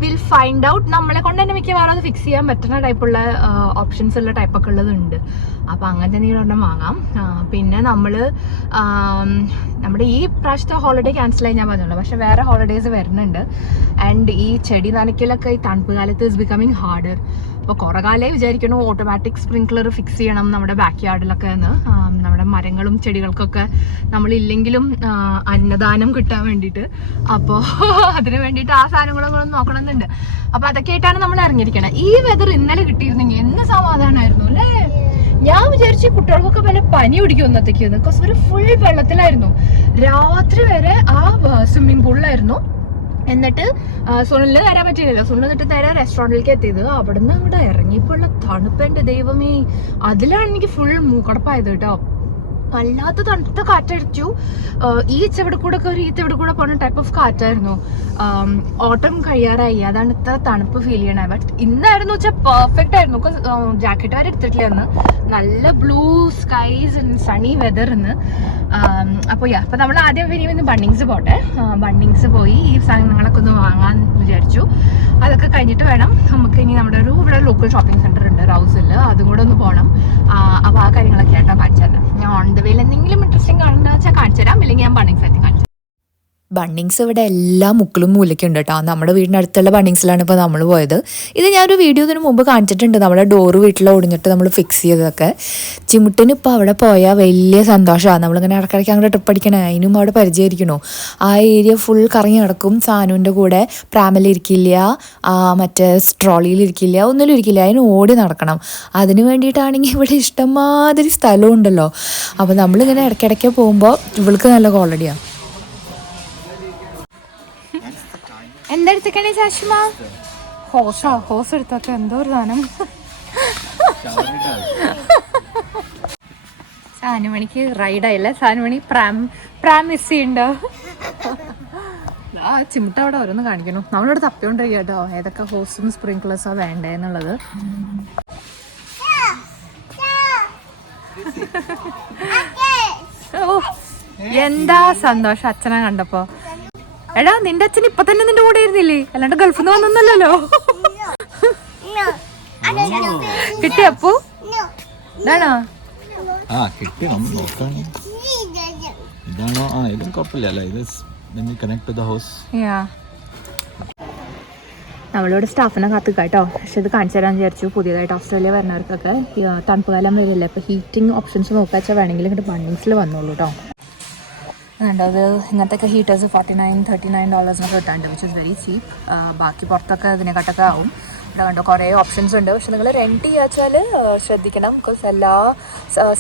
Will find out. നമ്മളെ കൊണ്ട് തന്നെ മിക്കവാറും അത് ഫിക്സ് ചെയ്യാൻ പറ്റുന്ന ടൈപ്പുള്ള ഓപ്ഷൻസ് ഉള്ള ടൈപ്പൊക്കെ ഉള്ളതുണ്ട്. അപ്പോൾ അങ്ങനത്തെ എന്തെങ്കിലും വാങ്ങാം. പിന്നെ നമ്മുടെ ഈ പ്രാവശ്യത്തെ ഹോളിഡേ ക്യാൻസൽ ആയി ഞാൻ പറഞ്ഞല്ലോ, പക്ഷെ വേറെ ഹോളിഡേയ്സ് വരുന്നുണ്ട്. ആൻഡ് ഈ ചെടി നനയ്ക്കലൊക്കെ ഈ തണുപ്പ് കാലത്ത് ഇസ് ബിക്കമിങ് ഹാർഡർ. അപ്പോൾ കുറേ കാലേ വിചാരിക്കണു ഓട്ടോമാറ്റിക് സ്പ്രിങ്ക്ലർ ഫിക്സ് ചെയ്യണം നമ്മുടെ ബാക്ക് യാർഡിലൊക്കെ എന്ന്. നമ്മുടെ മരങ്ങളും ചെടികൾക്കൊക്കെ നമ്മളില്ലെങ്കിലും അന്നദാനം കിട്ടാൻ വേണ്ടിയിട്ട്. അപ്പോൾ അതിന് വേണ്ടിയിട്ട് ആ സാധനങ്ങളൊക്കെ നോക്കണമെന്നുണ്ട്. അപ്പോൾ അതൊക്കെ ആയിട്ടാണ് നമ്മൾ ഇറങ്ങിയിരിക്കണം. ഈ വെതർ ഇന്നലെ കിട്ടിയിരുന്നെങ്കിൽ എന്ന് സമാധാനമായിരുന്നു അല്ലേ. ഞാൻ വിചാരിച്ചു കുട്ടികൾക്കൊക്കെ വല്ല പനി പിടിക്കും ഇന്നത്തേക്ക്, ബിക്കോസ് ഒരു ഫുൾ വെള്ളത്തിലായിരുന്നു. രാത്രി വരെ ആ സ്വിമ്മിംഗ് പൂളിലായിരുന്നു. എന്നിട്ട് സുനിലിന് തരാൻ പറ്റില്ലല്ലോ. സുനിൽ എന്നിട്ട് നേരെ റെസ്റ്റോറൻറ്റിലേക്ക് എത്തിയത്. അവിടെ നിന്ന് അങ്ങോട്ട് ഇറങ്ങിയപ്പോൾ ഉള്ള തണുപ്പ്, എൻ്റെ ദൈവമേ, അതിലാണ് എനിക്ക് ഫുൾ മൂക്കടപ്പായത് കേട്ടോ. വല്ലാത്ത തണുത്ത കാറ്റടിച്ചു. ഈ ചെവിടെ കൂടെ ഒക്കെ ഒരു ഈ ചെവിടെ കൂടെ പോകുന്ന ടൈപ്പ് ഓഫ് കാറ്റായിരുന്നു. ഓട്ടം കഴിയാറായി, അതാണ് ഇത്ര തണുപ്പ് ഫീൽ ചെയ്യണേ. ബട്ട് ഇന്നായിരുന്നു വെച്ചാൽ പെർഫെക്റ്റ് ആയിരുന്നു. ജാക്കറ്റ് വരെ എടുത്തിട്ടില്ല അന്ന്. നല്ല blue skies and sunny weather ഇന്ന്. അപ്പോൾ അപ്പോൾ നമ്മൾ ആദ്യം ഇന്ന് ബണ്ണിങ്സ് പോട്ടെ. ബണ്ണിങ്സ് പോയി ഈ സാധനങ്ങളൊക്കെ ഒന്ന് വാങ്ങാൻ വിചാരിച്ചു. അതൊക്കെ കഴിഞ്ഞിട്ട് വേണം നമുക്ക് ഇനി നമ്മുടെ ഇവിടെ ലോക്കൽ ഷോപ്പിംഗ് സെൻറ്റർ ഉണ്ട് റൗസിൽ, അതും കൂടെ ഒന്ന് പോകണം. അപ്പോൾ ആ കാര്യങ്ങളൊക്കെ ആയിട്ടോ കാണിച്ചു തരാം. ഞാൻ ഓൺ ദ വേയിൽ എന്തെങ്കിലും ഇൻട്രസ്റ്റിംഗ് കാണുന്നത് വെച്ചാൽ കാണിച്ചു തരാം, അല്ലെങ്കിൽ ഞാൻ ബണ്ണിങ്സ് ആയിട്ട് കാണിച്ചു. ബണ്ണിങ്സ് ഇവിടെ എല്ലാ മുക്കിലും മൂലയ്ക്കുണ്ട് കേട്ടോ. നമ്മുടെ വീടിനടുത്തുള്ള ബണ്ണിങ്സിലാണ് ഇപ്പോൾ നമ്മൾ പോയത്. ഇത് ഞാനൊരു വീഡിയോ ഇതിന് മുമ്പ് കാണിച്ചിട്ടുണ്ട്, നമ്മുടെ ഡോറ് വീട്ടിൽ ഒടിഞ്ഞിട്ട് നമ്മൾ ഫിക്സ് ചെയ്തതൊക്കെ. ചിമുട്ടിന് ഇപ്പോൾ അവിടെ പോയാൽ വലിയ സന്തോഷമാണ്. നമ്മളിങ്ങനെ ഇടയ്ക്കിടയ്ക്ക് അങ്ങോട്ട് ട്രിപ്പ് അടിക്കണേ, അതിനും അവിടെ പരിചയമായിരിക്കണോ. ആ ഏരിയ ഫുൾ കറങ്ങി നടക്കും. സാനുവിൻ്റെ കൂടെ പ്രാമിലിരിക്കില്ല, മറ്റേ സ്ട്രോളിയിലിരിക്കില്ല, ഒന്നിലും ഇരിക്കില്ല, അതിന് ഓടി നടക്കണം. അതിന് വേണ്ടിയിട്ടാണെങ്കിൽ ഇവിടെ ഇഷ്ടംമാതിരി സ്ഥലവും ഉണ്ടല്ലോ. അപ്പോൾ നമ്മളിങ്ങനെ ഇടയ്ക്കിടയ്ക്ക് പോകുമ്പോൾ ഇവൾക്ക് നല്ല ക്വാളിറ്റിയാണ്. എന്തെടുത്തേക്കണേ ചാഷ്മ? ഹോസ് എടുത്തൊക്കെ എന്തോ ഒരു സാധനം. സാനുമണിക്ക് റൈഡായില്ലേ. സാനുമണി പ്രാം മിസ് ചെയ്യണ്ടോ? ആ ചിമുട്ട അവിടെ ഓരോന്ന് കാണിക്കണം. നമ്മളിവിടെ തപ്പിക്കൊണ്ടിരിക്കുക കേട്ടോ, ഏതൊക്കെ ഹോസും സ്പ്രിങ്ക്ലേഴ്സോ വേണ്ടേന്നുള്ളത്. ഓ എന്താ സന്തോഷം അച്ഛനെ കണ്ടപ്പോ. എടാ നിന്റെ അച്ഛൻ ഇപ്പൊ തന്നെ നിന്റെ കൂടെ ഇരുന്നില്ലേ, അല്ലാണ്ട് ഗൾഫിൽ നിന്ന് വന്നൊന്നല്ലോ. കിട്ടി അപ്പു? ഇതാണോ? ഇതാണോ? ഇതും കുഴപ്പമില്ല. ഇത് കണക്ട് ടു ദ ഹൗസ്. നമ്മളിവിടെ സ്റ്റാഫിനെ കാത്തുക കേട്ടോ. പക്ഷെ ഇത് കാണിച്ചു തരാമെന്ന് വിചാരിച്ചു. പുതിയതായിട്ട് ഓസ്ട്രേലിയ വരുന്നവർക്കൊക്കെ തണുപ്പ് കാലം വരില്ല. അപ്പോൾ ഹീറ്റിംഗ് ഓപ്ഷൻസ് നോക്കുക വെച്ചാൽ വേണമെങ്കിൽ ഇങ്ങോട്ട് ബണ്ണിങ്സിൽ വന്നോളൂ കേട്ടോ. അത് ഇങ്ങനത്തെയൊക്കെ ഹീറ്റേഴ്സ് $49-39 കിട്ടാണ്ട്, വിച്ച് ഇസ് വെരി ചീപ്പ്. ബാക്കി പുറത്തൊക്കെ ഇതിനെക്കാട്ടൊക്കെ ആവും. ഇവിടെ കണ്ടോ കുറേ ഓപ്ഷൻസ് ഉണ്ട്. പക്ഷെ നിങ്ങൾ റെൻറ്റ് ചെയ്യാച്ചാൽ ശ്രദ്ധിക്കണം. ബിക്കോസ് എല്ലാ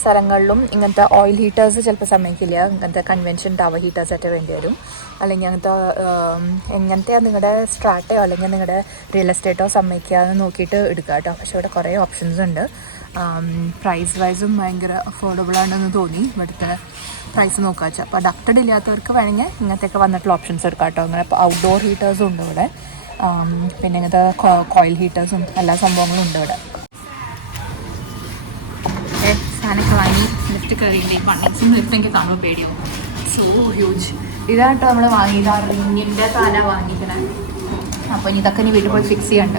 സ്ഥലങ്ങളിലും ഇങ്ങനത്തെ ഓയിൽ ഹീറ്റേഴ്സ് ചിലപ്പോൾ സമ്മതിക്കില്ല. ഇങ്ങനത്തെ കൺവെൻഷൻ ടവർ ഹീറ്റേഴ്സായിട്ട് വേണ്ടി വരും. അല്ലെങ്കിൽ എങ്ങനത്തെ നിങ്ങളുടെ സ്ട്രാറ്റയോ അല്ലെങ്കിൽ നിങ്ങളുടെ റിയൽ എസ്റ്റേറ്റോ സമ്മതിക്കുക എന്ന് നോക്കിയിട്ട് എടുക്കുക കേട്ടോ. പക്ഷേ ഇവിടെ കുറേ ഓപ്ഷൻസ് ഉണ്ട്. പ്രൈസ് വൈസും ഭയങ്കര അഫോർഡബിൾ ആണെന്ന് തോന്നി ഇവിടുത്തെ പ്രൈസ് നോക്കുക വെച്ചാൽ. അപ്പോൾ ഡക്റ്റഡ് ഇല്ലാത്തവർക്ക് വേണമെങ്കിൽ ഇങ്ങനത്തെയൊക്കെ വന്നിട്ടുള്ള ഓപ്ഷൻസ് എടുക്കാം കേട്ടോ. അങ്ങനെ ഇപ്പോൾ ഔട്ട്ഡോർ ഹീറ്റേഴ്സും ഉണ്ട് ഇവിടെ. പിന്നെ ഇങ്ങനത്തെ കോയിൽ ഹീറ്റേഴ്സും എല്ലാ സംഭവങ്ങളും ഉണ്ട് ഇവിടെ. സാധനമൊക്കെ വാങ്ങി ലിഫ്റ്റ് കയറിയിട്ട് പണ്ണിക്സും ലിഫ്റ്റ് എനിക്ക് കാണുമ്പോൾ പേടിയോ. So huge. ഇതാട്ടോ നമ്മൾ വാങ്ങിയത്. റിങ്ങിൻ്റെ സാധനം വാങ്ങിക്കണേ. അപ്പോൾ ഇനി ഇതൊക്കെ ഇനി വീട്ടിൽ പോയി ഫിക്സ് ചെയ്യണ്ട.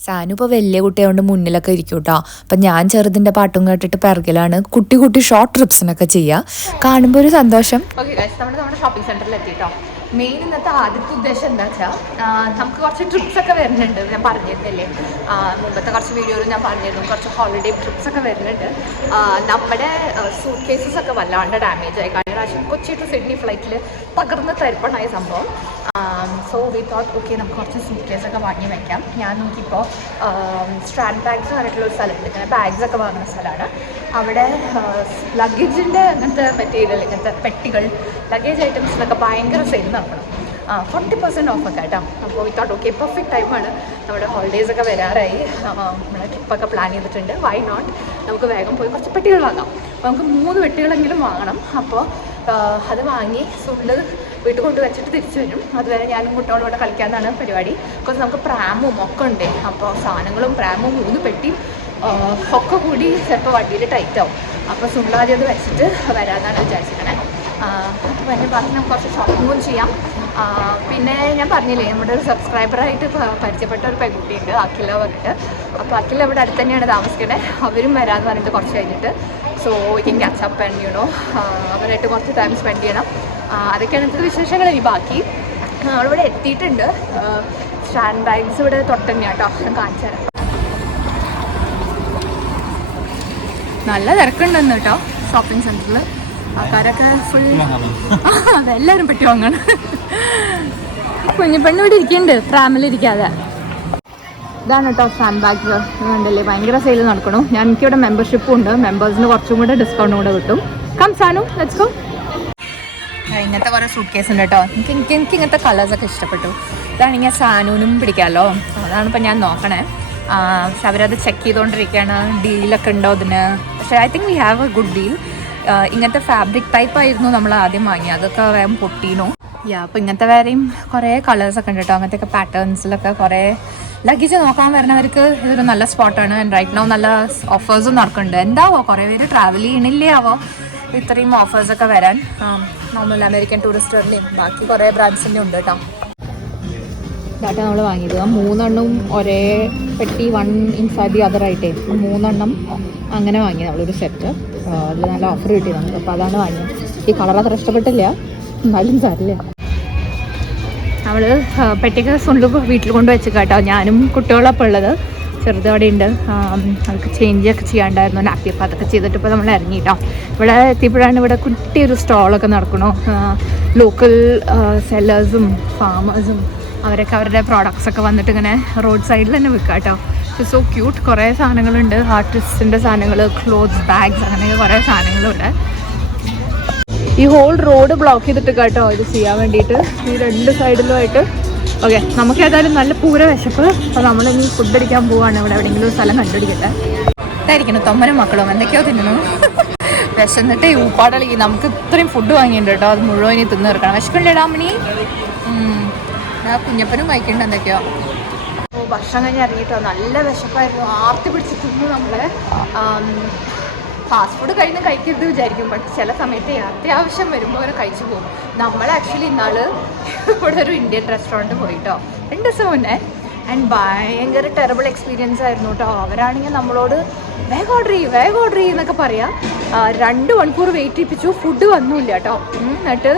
സാനു ഇപ്പോൾ വലിയ കുട്ടിയായതുകൊണ്ട് മുന്നിലൊക്കെ ഇരിക്കും കേട്ടോ. അപ്പം ഞാൻ ചെറുതിൻ്റെ പാട്ടും കേട്ടിട്ട് പിറകിലാണ്. കുട്ടി ഷോർട്ട് ട്രിപ്സിനൊക്കെ ചെയ്യുക. കാണുമ്പോൾ ഒരു സന്തോഷം. ഓക്കെ ഗൈസ്, നമ്മുടെ ഷോപ്പിംഗ് സെൻറ്ററിൽ എത്തിയിട്ടോ. മെയിൻ ഇന്നത്തെ ആദ്യത്തെ ഉദ്ദേശം എന്താ വെച്ചാൽ നമുക്ക് കുറച്ച് ട്രിപ്സൊക്കെ വരുന്നുണ്ട്. ഞാൻ പറഞ്ഞിരുന്നില്ലേ മുമ്പത്തെ കുറച്ച് വീഡിയോയിൽ ഞാൻ പറഞ്ഞിരുന്നു കുറച്ച് ഹോളിഡേ ട്രിപ്സൊക്കെ വരുന്നുണ്ട്. നമ്മുടെ സൂട്ട് കേസസ് ഒക്കെ വല്ലാണ്ട് ഡാമേജ് ആയി. കഴിഞ്ഞ പ്രാവശ്യം കൊച്ചി ടു സിഡ്നി ഫ്ലൈറ്റിൽ തകർന്ന് തരിപ്പണായ സംഭവം. സോ വി തോട്ട് ഓക്കെ നമുക്ക് കുറച്ച് സൂട്ട് കേസൊക്കെ വാങ്ങി വയ്ക്കാം. ഞാൻ നോക്കിയപ്പോൾ സ്ട്രാൻഡ് ബാഗ്സ് പറഞ്ഞിട്ടുള്ള ഒരു സ്ഥലമുണ്ട്. ഇങ്ങനെ ബാഗ്സൊക്കെ വാങ്ങുന്ന സ്ഥലമാണ്. അവിടെ ലഗേജിൻ്റെ അങ്ങനത്തെ മെറ്റീരിയൽ, ഇങ്ങനത്തെ പെട്ടികൾ, ലഗേജ് ഐറ്റംസിനൊക്കെ ഭയങ്കര സെയിൽ നടക്കണം. 40% ഓഫൊക്കെ കേട്ടോ. അപ്പോൾ വി തോട്ട് ഓക്കെ പെർഫെക്റ്റ് ടൈമാണ്. നമ്മുടെ ഹോളിഡേയ്സൊക്കെ വരാറായി. നമ്മുടെ ട്രിപ്പൊക്കെ പ്ലാൻ ചെയ്തിട്ടുണ്ട്. വൈ നോട്ട് നമുക്ക് വേഗം പോയി കുറച്ച് പെട്ടികൾ വാങ്ങാം. അപ്പോൾ നമുക്ക് 3 പെട്ടികളെങ്കിലും വാങ്ങണം. അപ്പോൾ അത് വാങ്ങി സുണ്ട് വീട്ടിൽ കൊണ്ട് വെച്ചിട്ട് തിരിച്ചു വരും. അതുവരെ ഞാനും കുട്ടികളും ഇവിടെ കളിക്കാമെന്നാണ് പരിപാടി. ബിക്കോസ് നമുക്ക് പ്രാമും ഒക്കെ ഉണ്ട്. അപ്പോൾ സാധനങ്ങളും പ്രാമും 3 പെട്ടിയും ഒക്കെ കൂടി ചിലപ്പോൾ വണ്ടിയിൽ ടൈറ്റ് ആവും. അപ്പോൾ സുണ്ടാദ്യം അത് വെച്ചിട്ട് വരാമെന്നാണ് വിചാരിച്ചിരിക്കണേ. അപ്പോൾ അതിൻ്റെ ബാക്കി നമുക്ക് കുറച്ച് ഷോപ്പിങ്ങും ചെയ്യാം. പിന്നെ ഞാൻ പറഞ്ഞില്ലേ നമ്മുടെ ഒരു സബ്സ്ക്രൈബറായിട്ട് പരിചയപ്പെട്ട ഒരു പെൺകുട്ടിയുണ്ട്, അഖില പറഞ്ഞിട്ട്. അപ്പോൾ അഖില ഇവിടെ അടുത്ത് തന്നെയാണ് താമസിക്കുന്നത്. അവരും വരാമെന്ന് പറഞ്ഞിട്ട് കുറച്ച് കഴിഞ്ഞിട്ട്. So you can catch up and you know അവരായിട്ട് കുറച്ച് ടൈം സ്പെൻഡ് ചെയ്യണം. അതൊക്കെയാണ് ഇന്നത്തെ വിശേഷങ്ങൾ. ഇനി ബാക്കി നമ്മളിവിടെ എത്തിയിട്ടുണ്ട്. സ്റ്റാൻഡ് ബാഗ്സ് ഇവിടെ തൊട്ട് തന്നെയാണ് കേട്ടോ. ഞാൻ കാണിച്ചു തരാം. നല്ല തിരക്കുണ്ടെന്ന് കേട്ടോ ഷോപ്പിംഗ് സെൻറ്ററിൽ. ആൾക്കാരൊക്കെ ഫുൾ അതെല്ലാവരും പെട്ടി വാങ്ങണം. കുഞ്ഞിപ്പെണ്ണ് ഇവിടെ ഇരിക്കുന്നുണ്ട് പ്രാമിലിരിക്കാതെ. ഇതാണ് കേട്ടോ സ്റ്റാൻഡ് ബാഗ്സ്. കണ്ടല്ലേ ഭയങ്കര സെയിൽ നടക്കണു. എനിക്കിവിടെ മെമ്പർഷിപ്പും ഉണ്ട്. മെമ്പേഴ്സിന് കുറച്ചും കൂടെ ഡിസ്കൗണ്ട് കൂടെ കിട്ടും. Come Sanu, let's go. ഇങ്ങനത്തെ കുറേ സൂട്ട് കേസ് ഉണ്ട് കേട്ടോ. എനിക്ക് ഇങ്ങനത്തെ കളേഴ്സൊക്കെ ഇഷ്ടപ്പെട്ടു. ഇതാണെങ്കിൽ സാനുവിനും പിടിക്കാമല്ലോ. അതാണ് ഇപ്പം ഞാൻ നോക്കണേ. പക്ഷെ അവരത് ചെക്ക് ചെയ്തുകൊണ്ടിരിക്കുകയാണ്. ഡീലൊക്കെ ഉണ്ടോ അതിന്. പക്ഷേ I think we have A good deal. ഇങ്ങനത്തെ ഫാബ്രിക് ടൈപ്പ് ആയിരുന്നു നമ്മൾ ആദ്യം വാങ്ങിയത്. അതൊക്കെ വേഗം പൊട്ടീനു. അപ്പോൾ ഇങ്ങനത്തെ വേറെയും കുറേ കളേഴ്സൊക്കെ ഉണ്ട് കേട്ടോ. അങ്ങനത്തെയൊക്കെ പാറ്റേൺസിലൊക്കെ കുറേ ലഗേജ് നോക്കാൻ വരുന്നവർക്ക് ഇതൊരു നല്ല സ്പോട്ടാണ്. ആൻഡ് റൈറ്റ് നൗ നല്ല ഓഫേഴ്സും നടക്കുന്നുണ്ട്. എന്താവോ കുറേ പേര് ട്രാവൽ ചെയ്യണില്ലേ ആവോ ഇത്രയും ഓഫേഴ്സൊക്കെ വരാൻ. നോർമൽ അമേരിക്കൻ ടൂറിസ്റ്റുകളുടെയും ബാക്കി കുറേ ബ്രാൻഡ്സിൻ്റെ ഉണ്ട് കേട്ടോ. ഡാറ്റ നമ്മൾ വാങ്ങിയത് 3 ഒരേ പെട്ടി 1 ഇൻസൈഡ് ദി അതർ ആയിട്ടേ 3 അങ്ങനെ വാങ്ങിയത് നമ്മളൊരു സെറ്റ്. അതിൽ നല്ല ഓഫർ കിട്ടി നമുക്ക്. അപ്പോൾ അതാണ് വാങ്ങിയത്. ഈ കളർ അത്ര ഇഷ്ടപ്പെട്ടില്ല, എന്നാലും സാരില്ല. അവൾ പെട്ടിക്ക് സ്വന്തം വീട്ടിൽ കൊണ്ട് വെച്ച് കേട്ടോ. ഞാനും കുട്ടികളൊപ്പം ഉള്ളത്. ചെറുത് അവിടെ ഉണ്ട്. അവൾക്ക് ചേഞ്ചൊക്കെ ചെയ്യാണ്ടായിരുന്നു നാപ്പി. അപ്പോൾ അതൊക്കെ ചെയ്തിട്ട് ഇപ്പോൾ നമ്മൾ ഇറങ്ങിയിട്ടോ. ഇവിടെ എത്തിയപ്പോഴാണ് ഇവിടെ കുട്ടിയൊരു സ്റ്റോളൊക്കെ നടക്കണു. ലോക്കൽ സെല്ലേഴ്സും ഫാമേഴ്സും അവരൊക്കെ അവരുടെ പ്രോഡക്ട്സൊക്കെ വന്നിട്ട് ഇങ്ങനെ റോഡ് സൈഡിൽ തന്നെ വിൽക്കാം കേട്ടോ. So cute. കുറേ സാധനങ്ങളുണ്ട്. ആർട്ടിസ്റ്റിൻ്റെ സാധനങ്ങൾ, ക്ലോത്ത്സ്, ബാഗ്സ്, അങ്ങനെയൊക്കെ കുറേ സാധനങ്ങളുണ്ട്. ഈ ഹോൾ റോഡ് ബ്ലോക്ക് ചെയ്തിട്ട് കേട്ടോ ഇത് ചെയ്യാൻ വേണ്ടിയിട്ട്. ഈ 2 സൈഡിലുമായിട്ട്. ഓക്കെ, നമുക്ക് ഏതായാലും നല്ല പൂര വിശപ്പ്. അപ്പോൾ നമ്മളിനി ഫുഡ് അടിക്കാൻ പോവാണ്. ഇവിടെ എവിടെയെങ്കിലും ഒരു സ്ഥലം കണ്ടുപിടിക്കട്ടെ. ഇതായിരിക്കണം തൊമ്മനും മക്കളും എന്തൊക്കെയോ തിന്നണം. വിശന്നിട്ട് ഊപ്പാടളി. നമുക്ക് ഇത്രയും ഫുഡ് വാങ്ങിയിട്ടുണ്ട് കേട്ടോ. അത് മുഴുവൻ ഇനി തിന്ന് തീർക്കണം. വിശക്കുണ്ടേടാ മണി. കുഞ്ഞപ്പനും കഴിക്കുന്നുണ്ട് എന്തൊക്കെയോ. അപ്പോൾ ഭക്ഷണം കഴിഞ്ഞ് ഇറങ്ങിയിട്ടോ. നല്ല വിശപ്പായിരുന്നു. ആർത്തി പിടിച്ച് തിന്നു. നമ്മളെ ഫാസ്റ്റ് ഫുഡ് കഴിക്കരുത് വിചാരിക്കും. ബട്ട് ചില സമയത്ത് അത്യാവശ്യം വരുമ്പോൾ അങ്ങനെ കഴിച്ചു പോകും. നമ്മൾ ആക്ച്വലി ഇന്നാൾ ഇവിടെ ഒരു ഇന്ത്യൻ റെസ്റ്റോറൻറ്റ് പോയിട്ടോ 2 ദിവസം മുന്നേ. ആൻഡ് ഭയങ്കര ടെറബിൾ എക്സ്പീരിയൻസ് ആയിരുന്നു കേട്ടോ. അവരാണെങ്കിൽ നമ്മളോട് വേഗം ഓർഡർ ചെയ്യും എന്നൊക്കെ പറയാം. 2 മണിക്കൂർ വെയിറ്റ് ചെയ്യിപ്പിച്ചു. ഫുഡ് വന്നില്ല കേട്ടോ. എന്നിട്ട്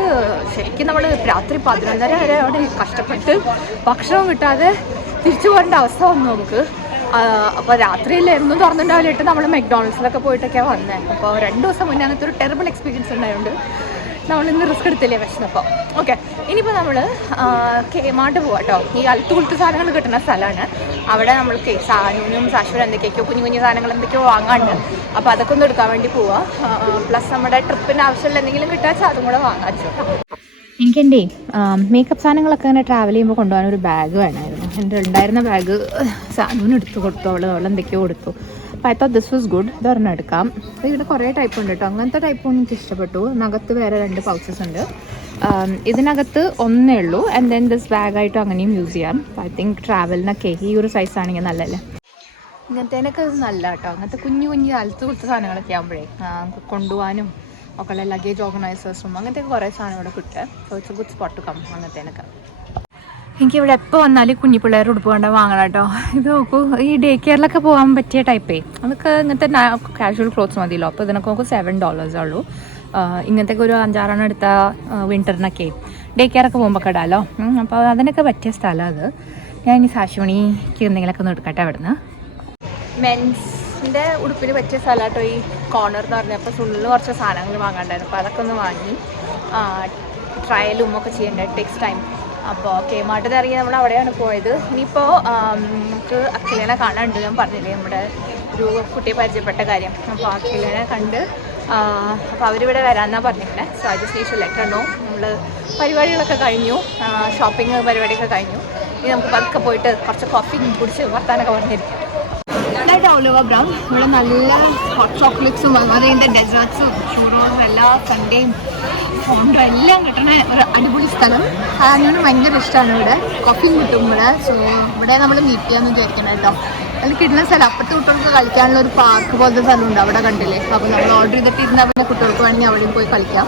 ശരിക്കും നമ്മൾ രാത്രി 11:30 വരെ അവിടെ കഷ്ടപ്പെട്ട് ഭക്ഷണം കിട്ടാതെ തിരിച്ചു പോകേണ്ട അവസ്ഥ വന്നു നമുക്ക്. അപ്പോൾ രാത്രിയിൽ എന്നും തുറന്നിട്ടുണ്ടാവില്ലിട്ട് നമ്മൾ മെക്ഡോണൾഡ്സിലൊക്കെ പോയിട്ടൊക്കെയാണ് വന്നത്. അപ്പോൾ 2 ദിവസം മുന്നേ അങ്ങനത്തെ ഒരു ടെറിബിൾ എക്സ്പീരിയൻസ് ഉണ്ടായതുകൊണ്ട് നമ്മളിന്ന് റിസ്ക് എടുത്തില്ലേ വിശന്നപ്പോൾ. ഓക്കെ, ഇനിയിപ്പോൾ നമ്മൾ കേമാട്ട് പോവാം കേട്ടോ. ഈ അൽത്തുകുളുത്ത് സാധനങ്ങൾ കിട്ടുന്ന സ്ഥലമാണ്. അവിടെ നമ്മൾക്ക് സാനൂനും സാശ്വരം എന്തൊക്കെയൊക്കെയോ കുഞ്ഞു കുഞ്ഞു സാധനങ്ങൾ എന്തൊക്കെയോ വാങ്ങാണ്ട്. അപ്പോൾ അതൊക്കെ ഒന്ന് എടുക്കാൻ വേണ്ടി പോവാം. പ്ലസ് നമ്മുടെ ട്രിപ്പിന് ആവശ്യമുള്ള എന്തെങ്കിലും കിട്ടാച്ചാൽ അതും കൂടെ വാങ്ങാൻ വെച്ചോ. എനിക്ക് എൻ്റെ മേക്കപ്പ് സാധനങ്ങളൊക്കെ അങ്ങനെ ട്രാവൽ ചെയ്യുമ്പോൾ കൊണ്ടുപോകാൻ ഒരു ബാഗ് വേണമായിരുന്നു. എൻ്റെ ഉണ്ടായിരുന്ന ബാഗ് സാനൂന് എടുത്ത് കൊടുത്തു. അവൾ എന്തൊക്കെയോ കൊടുത്തു. അപ്പോൾ I thought this was good. ഇതൊരെണ്ണം എടുക്കാം. അപ്പോൾ ഇവിടെ കുറേ ടൈപ്പ് ഉണ്ട് കേട്ടോ. അങ്ങനത്തെ ടൈപ്പ് എനിക്ക് ഇഷ്ടപ്പെട്ടു. ഇതിനകത്ത് വേറെ 2 പൗച്ചസ് ഉണ്ട്. ഇതിനകത്ത് ഒന്നേ ഉള്ളൂ. ആൻഡ് ദെൻ ദിസ് ബാഗായിട്ടും അങ്ങനെയും യൂസ് ചെയ്യാം. ഐ തിങ്ക് ട്രാവലിനൊക്കെ ഈ ഒരു സൈസ് ആണെങ്കിൽ നല്ലല്ലേ. ഇങ്ങനത്തേനൊക്കെ ഇത് നല്ല കേട്ടോ. അങ്ങനത്തെ കുഞ്ഞു കുഞ്ഞു അലത്ത് കൊടുത്ത സാധനങ്ങളൊക്കെ ആകുമ്പോഴേ കൊണ്ടുപോകാനും ഒക്കെ ഉള്ള ലഗേജ് ഓർഗനൈസേഴ്സും അങ്ങനത്തെ കുറേ സാധനം ഇവിടെ കിട്ടുക. So it's a good spot കം അങ്ങനത്തേനൊക്കെ. എനിക്കിവിടെ എപ്പോൾ വന്നാലും കുഞ്ഞു പിള്ളേർ ഉടുപ്പ് കൊണ്ട് വാങ്ങണം കേട്ടോ. ഇത് നോക്കൂ, ഈ ഡേ കെയറിലൊക്കെ പോകാൻ പറ്റിയ ടൈപ്പേ. അതൊക്കെ ഇങ്ങനത്തെ കാഷ്വൽ ക്ലോത്ത്സ് മതിയല്ലോ. അപ്പോൾ ഇതിനൊക്കെ നമുക്ക് $7 ഉള്ളൂ. ഇങ്ങനത്തെ ഒരു 5-6 എടുത്ത വിൻ്ററിനൊക്കെ ഡേ കെയറൊക്കെ പോകുമ്പോൾ ഇടാമല്ലോ. അപ്പോൾ അതിനൊക്കെ പറ്റിയ സ്ഥലം അത്. ഞാൻ ഇനി സാശുമണിക്ക് എന്തെങ്കിലുമൊക്കെ ഒന്ന് എടുക്കട്ടെ അവിടുന്ന്. മെൻസിൻ്റെ ഉടുപ്പിന് പറ്റിയ സ്ഥലം കേട്ടോ ഈ കോർണർ എന്ന് പറഞ്ഞപ്പോൾ. ഫുള്ളിൽ കുറച്ച് സാധനങ്ങൾ വാങ്ങാണ്ടായിരുന്നു. അപ്പോൾ അതൊക്കെ ഒന്ന് വാങ്ങി ട്രയലും ഒക്കെ ചെയ്യേണ്ടത്. Text time. അപ്പോൾ കേമാട്ടിൽ ഇറങ്ങി നമ്മൾ അവിടെയാണ് പോയത്. ഇനിയിപ്പോൾ നമുക്ക് അഖിലേനെ കാണാനുണ്ട്. ഞാൻ പറഞ്ഞില്ലേ നമ്മുടെ ഒരു കുട്ടിയെ പരിചയപ്പെട്ട കാര്യം. അപ്പോൾ അഖിലേനെ കണ്ട് അപ്പോൾ അവരിവിടെ വരാമെന്നാണ് പറഞ്ഞിരിക്കുന്നത്. So I just need to let her know. നമ്മൾ പരിപാടികളൊക്കെ കഴിഞ്ഞു. ഷോപ്പിംഗ് പരിപാടിയൊക്കെ കഴിഞ്ഞു. ഇനി നമുക്ക് പതുക്കെ പോയിട്ട് കുറച്ച് കോഫി കുടിച്ച് വർത്താനൊക്കെ പറഞ്ഞിരിക്കും. ഓലിവ ബ്രൗൺ. ഇവിടെ നല്ല ഹോട്ട് ചോക്ലേറ്റ്സും അതുപോലെ ഇതിൻ്റെ ഡെസേർട്ട്സും ചൂറോസും എല്ലാ സൺഡേയും ഫോണ്ടും എല്ലാം കിട്ടണ ഒരു അടിപൊളി സ്ഥലം. അതിന് ഭയങ്കര ഇഷ്ടമാണ്. ഇവിടെ കോഫിയും കിട്ടും ഇവിടെ. സോ ഇവിടെ നമ്മൾ മീറ്റ് ചെയ്യാമെന്ന് വിചാരിക്കണം കേട്ടോ. അതിൽ കിട്ടുന്ന സ്ഥലം അപ്പുറത്തെ കുട്ടികൾക്ക് കളിക്കാനുള്ള ഒരു പാർക്ക് പോലത്തെ സ്ഥലമുണ്ട് അവിടെ കണ്ടില്ലേ. അപ്പോൾ നമ്മൾ ഓർഡർ ചെയ്തിട്ട് ഇരുന്നാൽ പിന്നെ കുട്ടികൾക്ക് വേണമെങ്കിൽ അവിടെ പോയി കളിക്കാം.